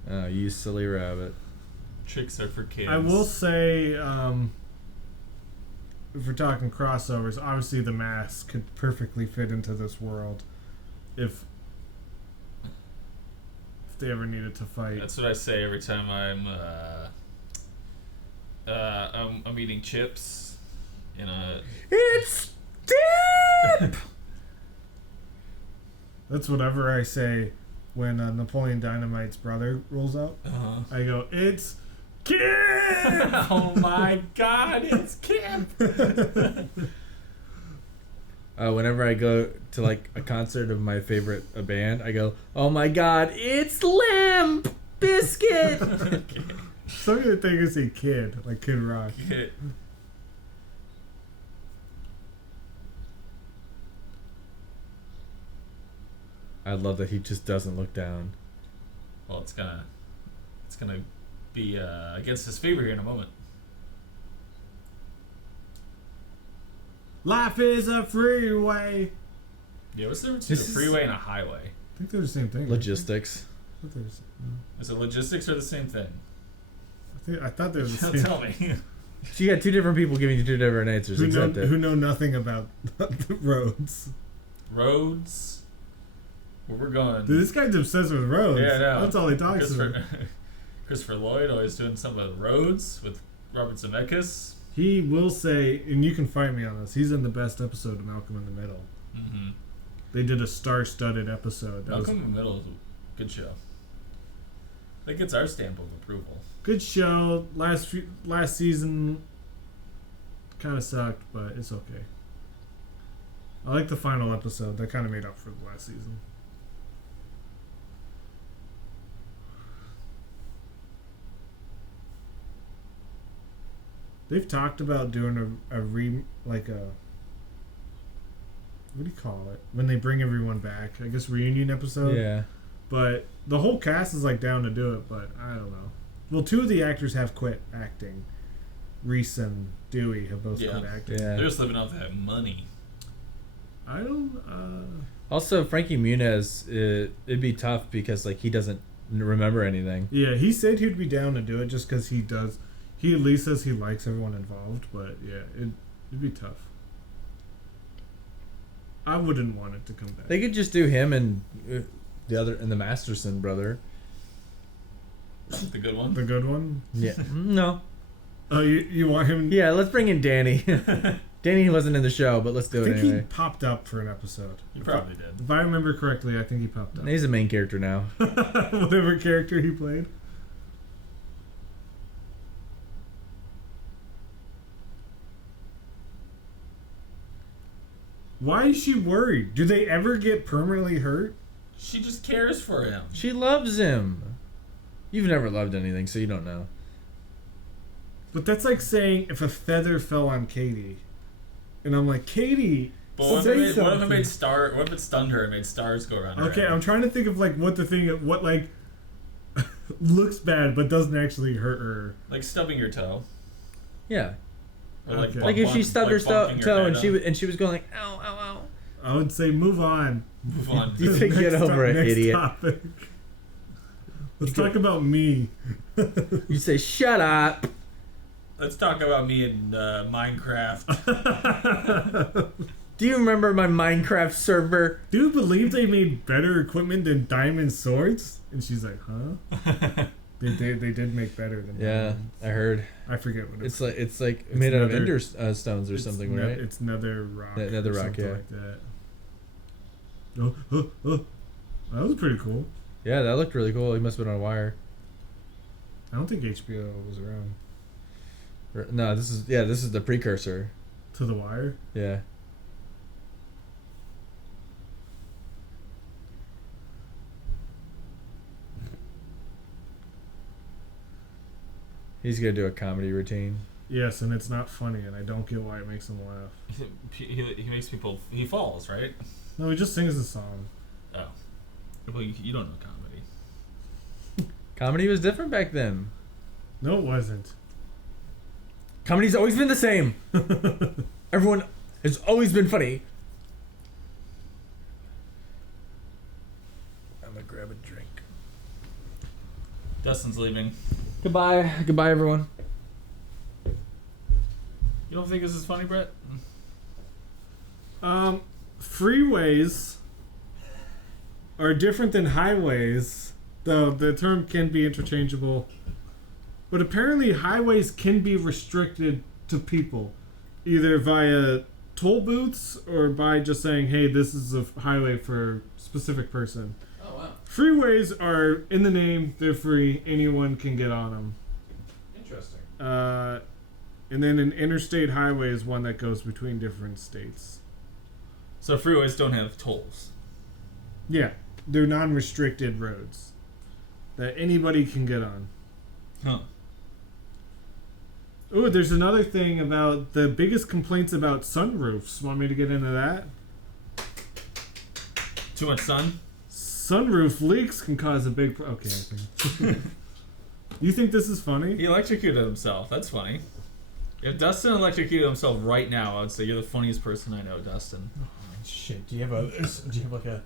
Oh, you silly rabbit. Tricks are for kids. I will say, if we're talking crossovers, obviously the Mask could perfectly fit into this world if they ever needed to fight. That's what I say every time I'm eating chips. You know. It's dip. That's whatever I say when Napoleon Dynamite's brother rolls out. Uh-huh. I go, it's Kid! Oh my God! It's Kip. Whenever I go to like a concert of my favorite band, I go, "Oh my God, it's Limp Biscuit!" Some of the thing is a Kid, like Kid Rock. Kid. I love that he just doesn't look down. Well, it's gonna be against his favor here in a moment. Life is a freeway. Yeah, what's the difference This between a is- freeway and a highway? I think they're the same thing. Logistics. I thought they're the same- Is it logistics or the same thing? I thought they were the same. Tell me. So you got two different people giving you two different answers. Who know, Accept it. who know nothing about the roads. Roads. Where we're going. Dude, this guy's obsessed with roads. Yeah, I know. That's all he talks about. Christopher Lloyd always doing something with roads with Robert Zemeckis. He will say, and you can fight me on this, he's in the best episode of Malcolm in the Middle. Mm-hmm. They did a star-studded episode. That was Malcolm in the Middle is a good show. That gets our stamp of approval. good show. Last season kind of sucked, but it's okay. I like the final episode. That kind of made up for the last season. They've talked about doing what do you call it? When they bring everyone back. I guess reunion episode. Yeah. But the whole cast is like down to do it, but I don't know. Well, two of the actors have quit acting. Reese and Dewey have both Yeah. quit acting. Yeah. They're just living off that money. I don't. Also, Frankie Muniz, it'd be tough because like he doesn't remember anything. Yeah, he said he'd be down to do it just because he does. He at least says he likes everyone involved, but yeah, it'd be tough. I wouldn't want it to come back. They could just do him and the Masterson brother. The good one. The good one. Yeah. No. Oh, you want him? Yeah, let's bring in Danny. Danny wasn't in the show, but let's I do it think anyway. he popped up for an episode. You probably did. If I remember correctly, I think he popped up. He's a main character now. Whatever character he played. Why is she worried? Do they ever get permanently hurt? She just cares for him. She loves him. You've never loved anything, so you don't know. But that's like saying if a feather fell on Katie, and I'm like, Katie. But what say if it something." made star? What if it stunned her and made stars go around her? Okay, head? I'm trying to think of like what like looks bad but doesn't actually hurt her. Like stubbing your toe. Yeah. Or like, Okay. Like if she stubbed her bumping your toe head and up. she was going like, ow, ow, ow. I would say move on. Move on. You think get Next over it, next idiot. Topic. Let's talk about me. You say, shut up. Let's talk about me in Minecraft. Do you remember my Minecraft server? Do you believe they made better equipment than diamond swords? And she's like, huh? They did make better than Yeah, diamond. I heard. I forget what It's like It's made out of nether- ender stones or something, right? It's nether rock. Nether or rock, something yeah. like that. Oh. That was pretty cool. Yeah, that looked really cool. He must have been on a wire. I don't think HBO was around. No, this is the precursor. To the Wire? Yeah. He's gonna do a comedy routine. Yes, and it's not funny, and I don't get why it makes him laugh. He makes people. He falls, right? No, he just sings the song. Oh. Well, you don't know comedy. Comedy was different back then. No, it wasn't. Comedy's always been the same. Everyone has always been funny. I'm gonna grab a drink. Dustin's leaving. Goodbye. Goodbye, everyone. You don't think this is funny, Brett? Freeways are different than highways, though the term can be interchangeable. But apparently highways can be restricted to people, either via toll booths or by just saying, hey, this is a highway for a specific person. Oh, wow. Freeways are, in the name, they're free. Anyone can get on them. Interesting. And then an interstate highway is one that goes between different states. So freeways don't have tolls. Yeah, they're non-restricted roads that anybody can get on. Huh. Oh, there's another thing about the biggest complaints about sunroofs. Want me to get into that? Too much sun? Sunroof leaks can cause a big... Okay, I think. You think this is funny? He electrocuted himself. That's funny. If Dustin electrocuted himself right now, I would say you're the funniest person I know, Dustin. Shit. Do you have like a?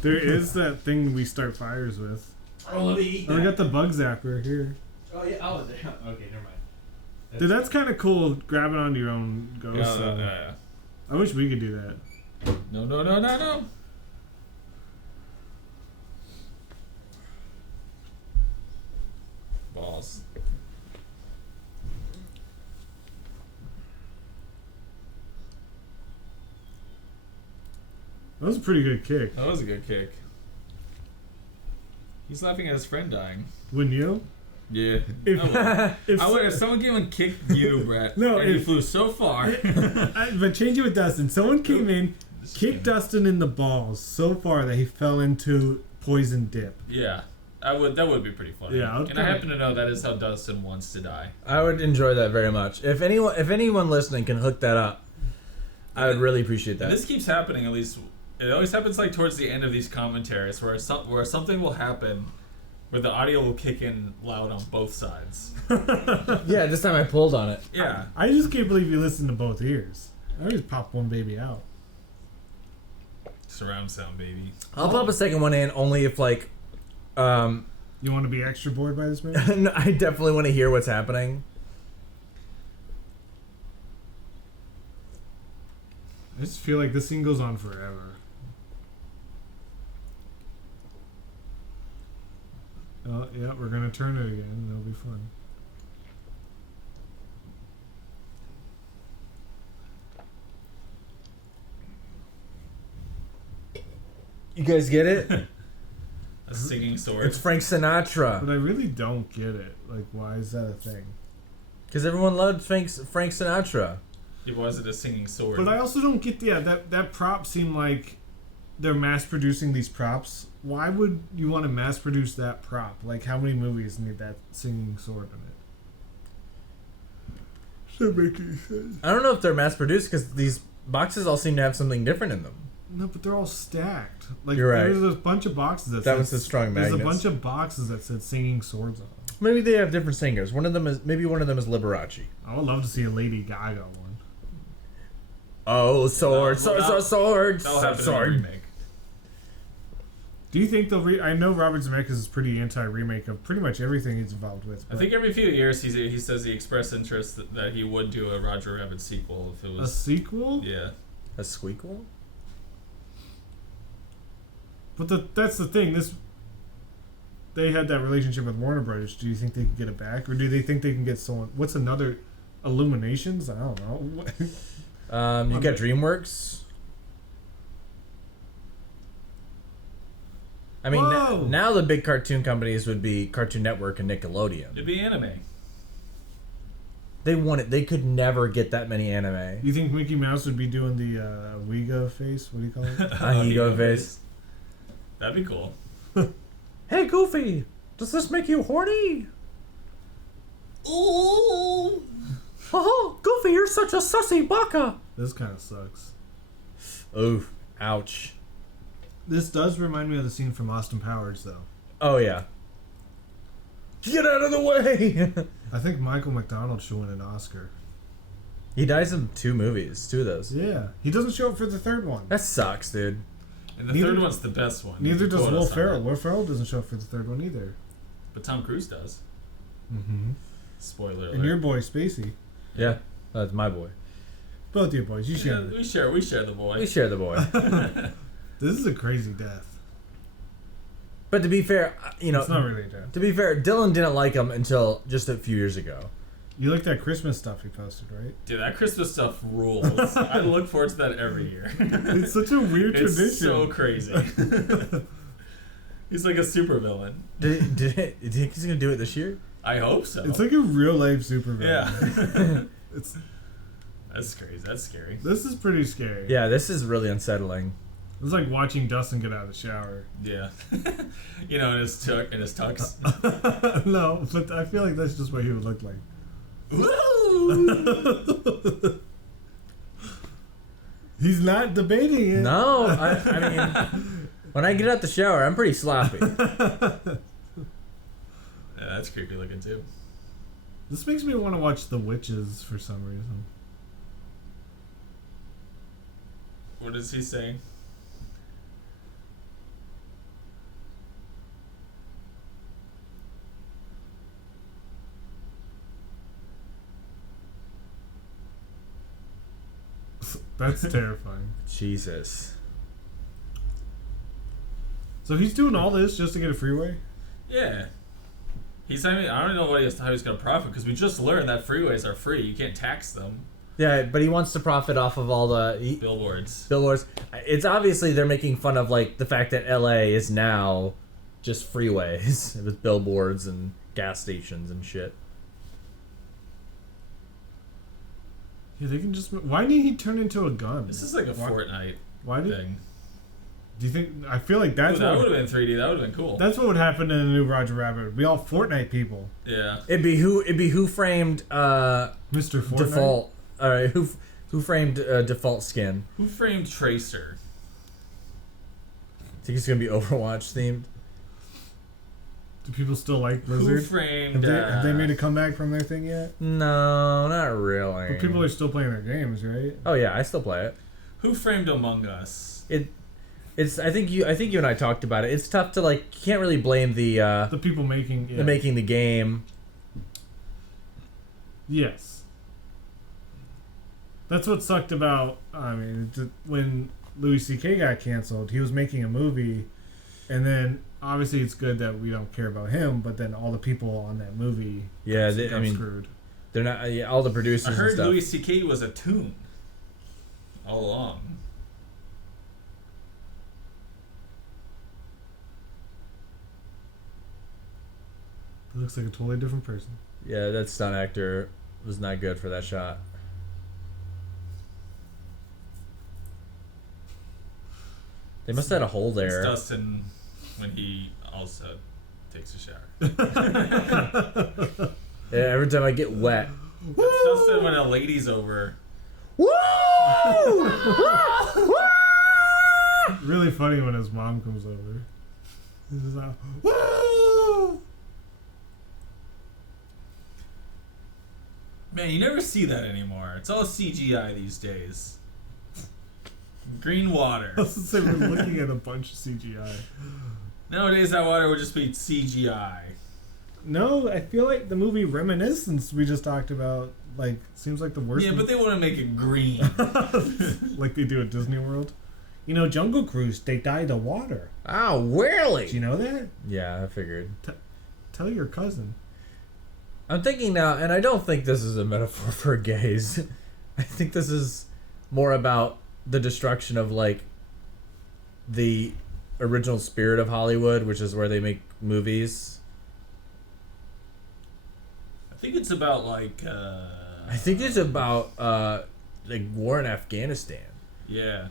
There is that thing we start fires with. Oh, let me eat Oh, I got the bug zapper here. Oh yeah. Oh, okay. Never mind. Dude, that's kind of cool, grabbing onto your own ghost. Yeah. I wish we could do that. No. Balls. That was a pretty good kick. That was a good kick. He's laughing at his friend dying. Wouldn't you? Yeah. If, if, I would have someone came and kicked you, Brett. No, and you if- flew so far. but change it with Dustin. Someone came in, kicked Dustin in the balls so far that he fell into poison dip. Yeah. That would be pretty funny. Yeah, and I happen to know that is how Dustin wants to die. I would enjoy that very much. If anyone listening can hook that up, I would really appreciate that. And this keeps happening. At least it always happens like towards the end of these commentaries, where something will happen, where the audio will kick in loud on both sides. Yeah, this time I pulled on it. Yeah. I just can't believe you listen to both ears. I just pop one baby out. Surround sound, baby. I'll pop a second one in only if like, You want to be extra bored by this man? I definitely want to hear what's happening. I just feel like this thing goes on forever. Oh, yeah, we're going to turn it again. It'll be fun. You guys get it? A singing sword. It's Frank Sinatra. But I really don't get it. Like, why is that a thing? Because everyone loved Frank Sinatra. It was a singing sword. But I also don't get that prop seemed like they're mass producing these props. Why would you want to mass produce that prop? Like, how many movies need that singing sword in it? Doesn't make any sense. I don't know if they're mass produced because these boxes all seem to have something different in them. No, but they're all stacked. Like, You're right. there's a bunch of boxes that That said, was the strong There's magnets. a bunch of boxes that said singing swords on them. Maybe they have different singers. One of them is Liberace. I would love to see a Lady Gaga one. Oh, sword, Well, sword, that'll happen in the sword. remake. Do you think they'll I know Robert Zemeckis is pretty anti-remake of pretty much everything he's involved with. I think every few years he says he expressed interest that he would do a Roger Rabbit sequel if it a was. sequel? Yeah. A squeakle? But that's the thing. They had that relationship with Warner Brothers. Do you think they can get it back, or do they think they can get someone? What's another Illuminations? I don't know. You got DreamWorks. I mean, Whoa! now the big cartoon companies would be Cartoon Network and Nickelodeon. It'd be anime. They want it. They could never get that many anime. You think Mickey Mouse would be doing the Ouija face? What do you call it? Ego face. That'd be cool. Hey, Goofy, does this make you horny? Ooh. Oh, Goofy, you're such a sussy baka. This kind of sucks. Ooh, ouch. This does remind me of the scene from Austin Powers, though. Oh yeah. Get out of the way. I think Michael McDonald should win an Oscar. He dies in 2 movies, 2 of those. Yeah, he doesn't show up for the third one. That sucks, dude. And the Neither- third one's the best one. Neither You does quote Will us on Ferrell. it. Will Ferrell doesn't show up for the third one either. But Tom Cruise does. Mm-hmm. Spoiler alert. And your boy Spacey. Yeah, that's my boy. Both your boys. You share. Yeah, we share the boy. We share the boy. This is a crazy death. But to be fair, you know, It's not really a death. to be fair, Dylan didn't like him until just a few years ago. You like that Christmas stuff he posted, right? Dude, that Christmas stuff rules. I look forward to that every year. It's such a weird It's tradition. so crazy. He's like a supervillain. Do you think he's gonna do it this year? I hope so. It's like a real life supervillain. yeah. It's That's crazy. That's scary. this is pretty scary. Yeah, this is really unsettling. It's like watching Dustin get out of the shower. Yeah. You know, in his tux. No, but I feel like that's just what he would look like. He's not debating it. No, I mean, when I get out the shower, I'm pretty sloppy. Yeah, that's creepy looking too. This makes me want to watch The Witches for some reason. What is he saying? That's terrifying. Jesus. So he's doing all this just to get a freeway? Yeah. He's I mean, I don't know how he's gonna profit because we just learned that freeways are free. You can't tax them. Yeah, but he wants to profit off of all the Billboards. billboards. It's obviously they're making fun of like the fact that LA is now just freeways with billboards and gas stations and shit. Yeah, they can just. Why didn't he turn into a gun? This is like a Why- Fortnite Why did? thing. Do you think? I feel like that's Ooh, that what would have been 3D. That would have been cool. that's what would happen in the new Roger Rabbit. We all Fortnite people. Yeah. It'd be who framed Mr. Fortnite. default. All right, who framed default skin? Who framed Tracer? Think it's gonna be Overwatch themed? Do people still like Who Blizzard? framed? Have they made a comeback from their thing yet? No, not really. But people are still playing their games, right? Oh yeah, I still play it. Who framed Among Us? It's I think you and I talked about it. It's tough to like. You can't really blame the The people making making the game. Yes. That's what sucked about. I mean, when Louis C.K. got canceled, he was making a movie, and then obviously it's good that we don't care about him, but then all the people on that movie, Yeah, got screwed. they're not. Yeah, all the producers I and heard stuff. Louis C.K. was a tune all along. He looks like a totally different person. Yeah, that stunt actor was not good for that shot. They must have had a hole there. It's Dustin when he also takes a shower. Yeah, every time I get wet. It's Dustin when a lady's over. Woo! Really funny when his mom comes over. This is how, woo! Man, you never see that anymore. It's all CGI these days. Green water. I was gonna say we're looking at a bunch of CGI. Nowadays, that water would just be CGI. No, I feel like the movie Reminiscence we just talked about, like, seems like the worst. Yeah, but they want to make it green. like they do at Disney World. You know, Jungle Cruise, they dye the water. Oh, really? Do you know that? Yeah, I figured. Tell your cousin. I'm thinking now, and I don't think this is a metaphor for gays. I think this is more about the destruction of, like, the original spirit of Hollywood, which is where they make movies. I think it's about, like... I think it's about, like, war in Afghanistan. Yeah.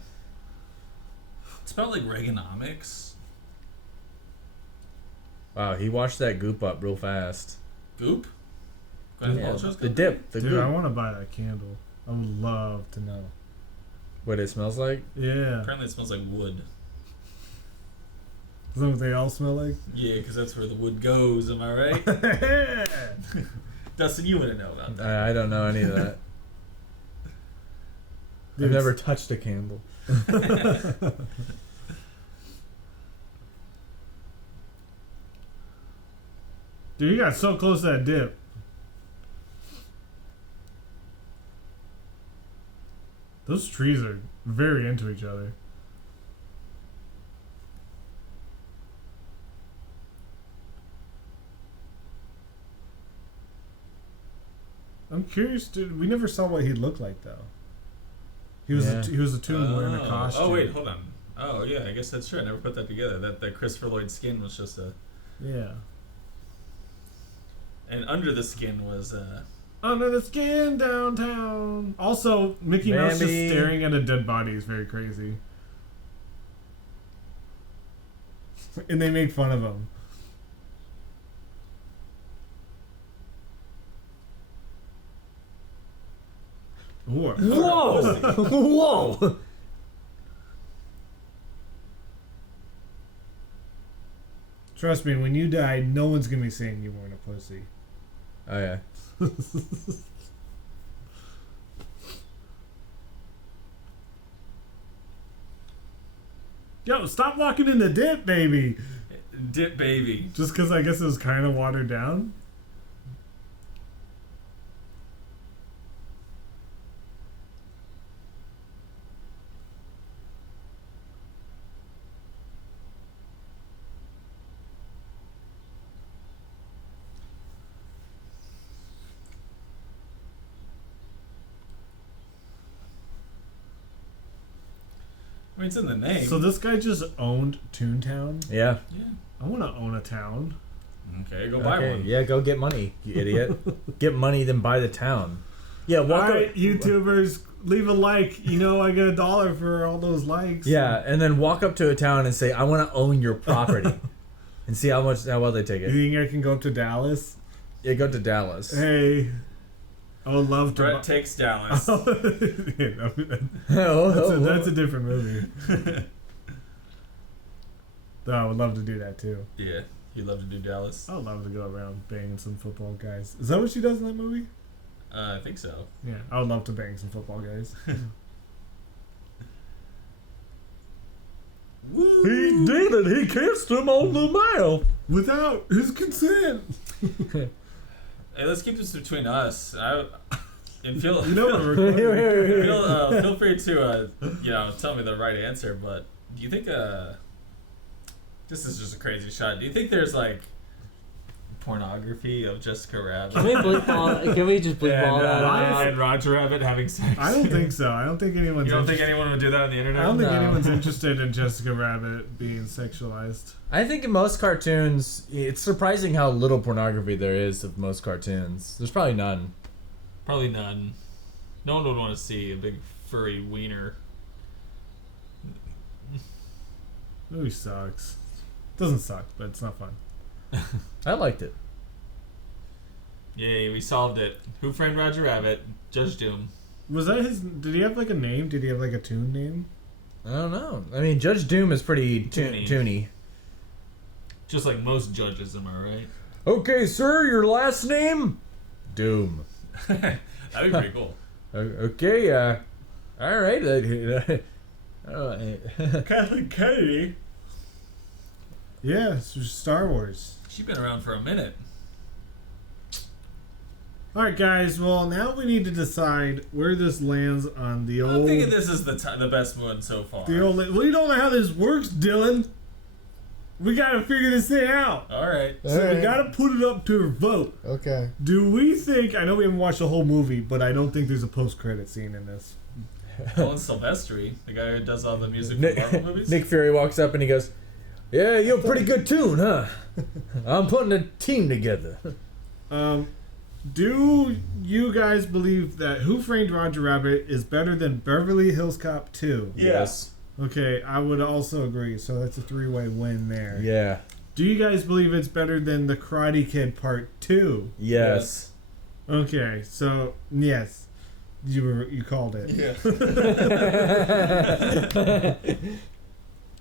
It's about, like, Reaganomics. Wow, he washed that goop up real fast. Goop? Gwyneth Yeah, Paltrow's the got dip. The Dude, goop. I want to buy that candle. I would love to know. What it smells like? Yeah. Apparently, it smells like wood. Is that what they all smell like? Yeah, because that's where the wood goes. Am I right? Dustin, you wouldn't know about that. I don't know any of that. I've Dude, never touched a candle. Dude, you got so close to that dip. Those trees are very into each other. I'm curious, dude. We never saw what he looked like though. He was Yeah. he was a tomb wearing a costume. Oh wait, hold on. Oh yeah, I guess that's true. I never put that together. That Christopher Lloyd's skin was just a, Yeah. and under the skin was Under the skin downtown. Also, Mickey Mouse just Bambi. staring at a dead body is very crazy. And they make fun of him. Whoa. Whoa! Whoa! Trust me, when you die, no one's gonna be saying you weren't a pussy. Oh yeah. Yo, stop walking in the dip, baby. dip baby. Just because I guess it was kind of watered down. I mean, it's in the name. So this guy just owned Toontown. Yeah. yeah. I want to own a town. Okay, go buy Okay, one. yeah, go get money, you idiot. Get money, then buy the town. Yeah, All walk right, up. YouTubers, leave a like. You know I get $1 for all those likes. Yeah, and then walk up to a town and say, "I want to own your property," and see how well they take You it. think I can go up to Dallas? Yeah, go to Dallas. Hey, I would love to. Brett takes Dallas. Oh, That's a different movie. Though I would love to do that too. Yeah, he'd love to do Dallas. I would love to go around banging some football guys. Is that what she does in that movie? I think so. Yeah, I would love to bang some football guys. He did it. He kissed him on the mouth. Without his consent. Hey, let's keep this between us. And feel You know what we're recording. feel free to tell me the right answer. But do you think this is just a crazy shot? Do you think there's like pornography of Jessica Rabbit Can we bleep all? Can we just bleep all that out? and Roger Rabbit having sex? I don't think so. I don't think anyone's. You don't think anyone would do that on the internet? I don't think No. anyone's interested in Jessica Rabbit being sexualized. I think in most cartoons, it's surprising how little pornography there is of most cartoons. There's probably none. Probably none. No one would want to see a big furry wiener. Movie sucks. Doesn't suck, but it's not fun. I liked it. Yay, we solved it. Who Framed Roger Rabbit? Judge Doom. Was that his? Did he have like a name? Did he have like a tune name? I don't know. I mean, Judge Doom is pretty toony. Just like most judges, am I right? Okay, sir, your last name? Doom. That'd be pretty cool. Okay, all right. Kathleen Kennedy. Yeah, it's just Star Wars. She's been around for a minute. All right, guys. Well, now we need to decide where this lands on the I'm old. thinking this is the best one so far. The old. Well, you don't know how this works, Dylan. We gotta figure this thing out. All right. So we gotta put it up to a vote. Okay. Do we think? I know we haven't watched the whole movie, but I don't think there's a post-credit scene in this. Well, it's Silvestri, the guy who does all the music for Marvel movies. Nick Fury walks up and he goes, "Yeah, you're a pretty good tune, huh? I'm putting a team together." Do you guys believe that Who Framed Roger Rabbit is better than Beverly Hills Cop 2? Yes. Okay, I would also agree. So that's a three-way win there. Yeah. Do you guys believe it's better than The Karate Kid Part 2? Yes. Okay, so yes, you called it. Yeah.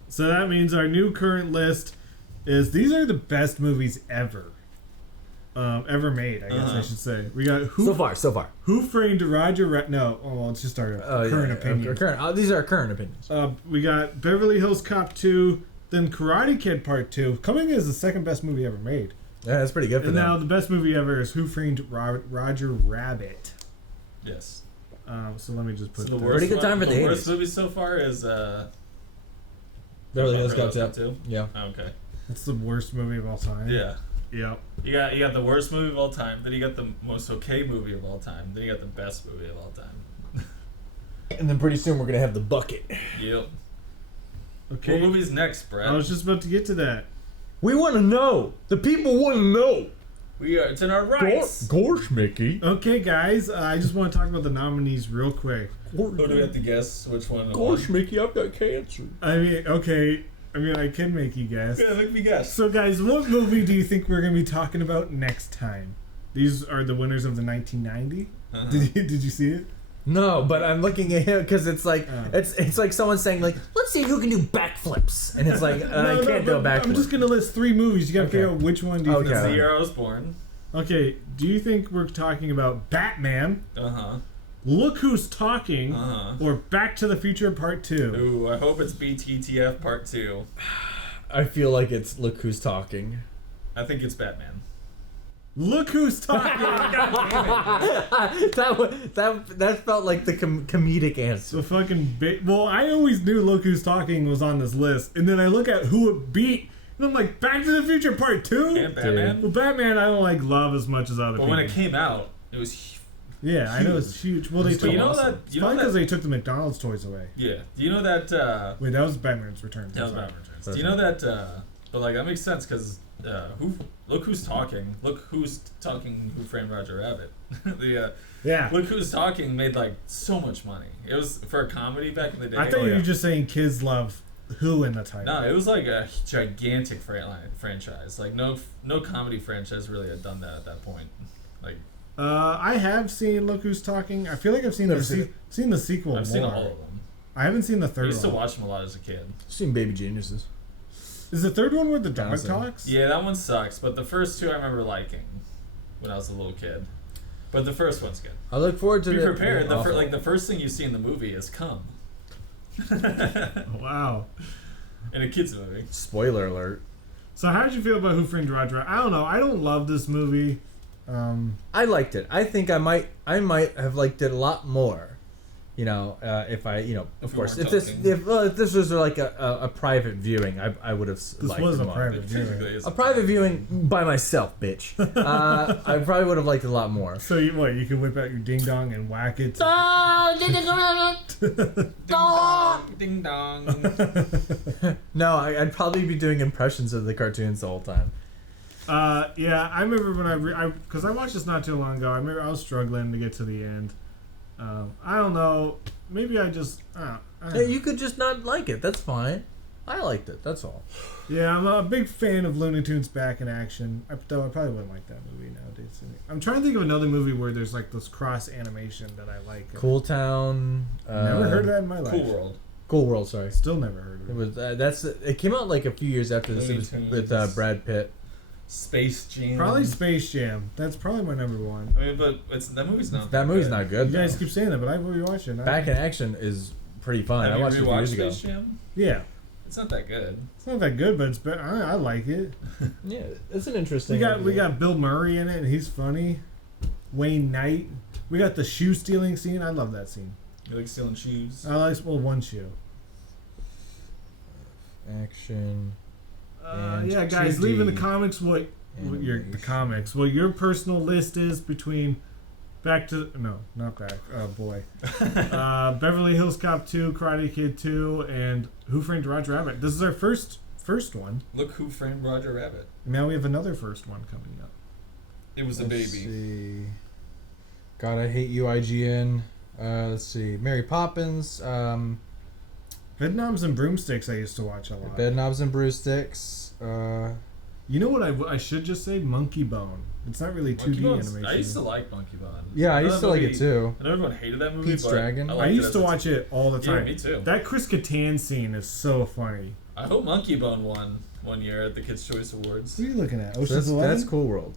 So that means our new current list is these are the best movies ever. Ever made, I guess I should say. We got So far. Who Framed Roger No, well, it's just our current opinion. These are our current opinions. We got Beverly Hills Cop 2, then Karate Kid Part 2, coming as the second best movie ever made. Yeah, that's pretty good for And them. now the best movie ever is Who Framed Roger Rabbit. Yes. So let me just put So the that. worst Pretty good time for the worst 80s. movie so far is Beverly Hills Beverly Cop Hills 2. Cop 2? Yeah. Okay. It's the worst movie of all time. Yeah. Yep. You got the worst movie of all time. Then you got the most okay movie of all time. Then you got the best movie of all time. And then pretty soon we're gonna have the bucket. Yep. Okay. What movie's next, Brett? I was just about to get to that. We want to know. The people want to know. It's in our rights. Gosh, Mickey. Okay, guys, I just want to talk about the nominees real quick. Who do we have to guess which one? Gosh, Mickey, I've got cancer. I can make you guess. Yeah, make me guess. So, guys, what movie do you think we're going to be talking about next time? These are the winners of the 1990. Uh-huh. Did you see it? No, but I'm looking at him because it's like Oh. it's like someone saying like, let's see who can do backflips, and it's like I can't do a but backflip. I'm just going to list three movies. You got to Okay. figure out which one do you Okay. think. The year I was born. Okay, do you think we're talking about Batman, Uh huh. Look Who's Talking, Uh huh. or Back to the Future Part 2? Ooh, I hope it's BTTF Part 2. I feel like it's Look Who's Talking. I think it's Batman. Look Who's Talking! that felt like the comedic answer. So fucking big. Well, I always knew Look Who's Talking was on this list, and then I look at who it beat, and I'm like, Back to the Future Part 2? And Batman. Well, Batman I don't like love as much as other But people. when it came out, it was Yeah, I know it's huge. Well, they But took you know awesome. that- It's you know probably because that- they took the McDonald's toys away. yeah. Do you know that? Wait, that was Batman's Return. That was Batman Returns. Do you know that? But like that makes sense because Look Who's Talking. Look Who's Talking. Who Framed Roger Rabbit? Yeah. Look Who's Talking made like so much money. It was for a comedy back in the day. I thought you were just saying kids love Who in the title. No, it was like a gigantic franchise. Like no comedy franchise really had done that at that point. Like I have seen Look Who's Talking. I feel like I've seen Never the seen the sequel. I've seen more. all of them. I haven't seen the I third used to one. watch them a lot as a kid. Seen Baby Geniuses. Is the third one where the dog Johnson. talks? Yeah, that one sucks. But the first two I remember liking when I was a little kid. But the first one's good. I look forward to Be the prepared. awful. The first thing you see in the movie is cum. Wow. In a kids movie. Spoiler alert. So how did you feel about Who Framed Roger? I don't know. I don't love this movie. I liked it. I think I might have liked it a lot more. You know, if I, of If we course, weren't if talking. this was like a private viewing, I would have liked was it a more. private viewing. Technically, it's A private viewing by myself, bitch. I probably would have liked it a lot more. So you can whip out your ding dong and whack it. Ding dong. No, I'd probably be doing impressions of the cartoons the whole time. Yeah, I remember when because I watched this not too long ago. I remember I was struggling to get to the end. I don't know. Maybe I just. I don't Yeah, know. you could just not like it. That's fine. I liked it. That's all. Yeah, I'm a big fan of Looney Tunes back in action. Though I probably wouldn't like that movie nowadays. I'm trying to think of another movie where there's like this cross animation that I like. Cool Town. Never heard of that in my life. Cool World. Cool World. Sorry. Still never heard of It it. was it came out like a few years after this. It was Looney with Tunes. Brad Pitt. Space Jam. Probably Space Jam. That's probably my number one. I mean, but that movie's not. That movie's not good. You guys though. keep saying that, but I will be watching it. Back in Action is pretty fun. Have I you watched it a few years rewatched ago. Space Jam? Yeah, It's not that good. it's not that good, but it's better. I like it. Yeah, it's an interesting. We got Bill Murray in it, and he's funny. Wayne Knight. We got the shoe stealing scene. I love that scene. You like stealing shoes? I like one shoe. Action. And Yeah, guys, leave in the 2D comments what your personal list is between not Back. Oh boy, Beverly Hills Cop 2, Karate Kid 2, and Who Framed Roger Rabbit. This is our first one. Look Who Framed Roger Rabbit. Now we have another first one coming up. It was a Let's baby. see. God, I Hate You, IGN. Let's see. Mary Poppins. Bedknobs and Broomsticks I used to watch a lot. Bedknobs and Brewsticks. You know what I should just say? Monkey Bone. It's not really 2D animation. I used to like Monkey Bone. Yeah, I used to like it too. I know everyone hated that movie, Pete's but Dragon. I used to watch it all the time. Yeah, me too. That Chris Kattan scene is so funny. I hope Monkey Bone won one year at the Kids' Choice Awards. What are you looking at? Ocean's 11? That's Cool World.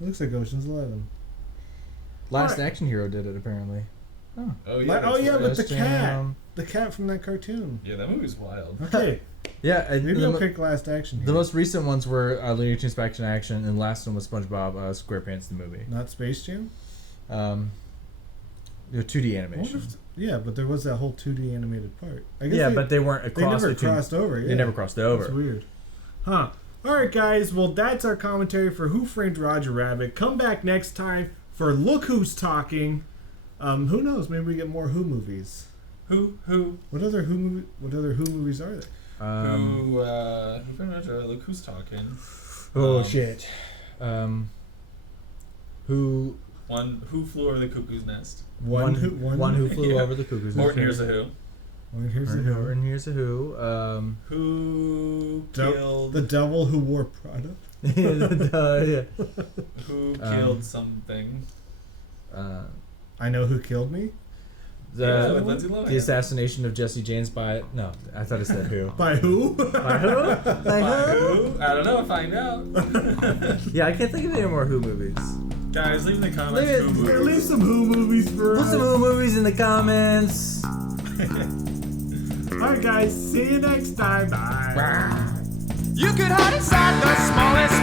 It looks like Ocean's 11. Last Action Hero did it apparently. Oh yeah, But the Space cat. Jam. The cat from that cartoon. Yeah, that movie's wild. Okay, Yeah, maybe I'll pick Last Action the Hero. most recent ones were Looney Tunes Back in Action, and the last one was SpongeBob SquarePants the movie. Not Space Jam? 2D I animation. wonder yeah, but there was that whole 2D animated part. I guess Yeah, but they weren't they across never the two. crossed over. Yeah. They never crossed over. That's weird. Huh. Alright, guys. Well, that's our commentary for Who Framed Roger Rabbit. Come back next time for Look Who's Talking. Who knows? Maybe we get more Who movies. Who? What other Who movies are there? Who pretty much look who's talking. Shit. Who Who flew over the cuckoo's nest? one who flew Yeah. over the cuckoo's nest. Morton, here's a who. Here's the Who. And here's a who. Who killed? The devil who wore Prada. Yeah. Who killed something? I know who killed me. Yeah, with Lindsay Lohan. The assassination of Jesse James by I thought it said who. By who? By who? By who? I don't know. Find out. Yeah, I can't think of any more Who movies. Guys, leave in the comments. Leave it- who movies. Leave some Who movies for Put us. some Who movies in the comments. Alright, guys. See you next time. Bye. You could hide inside the smallest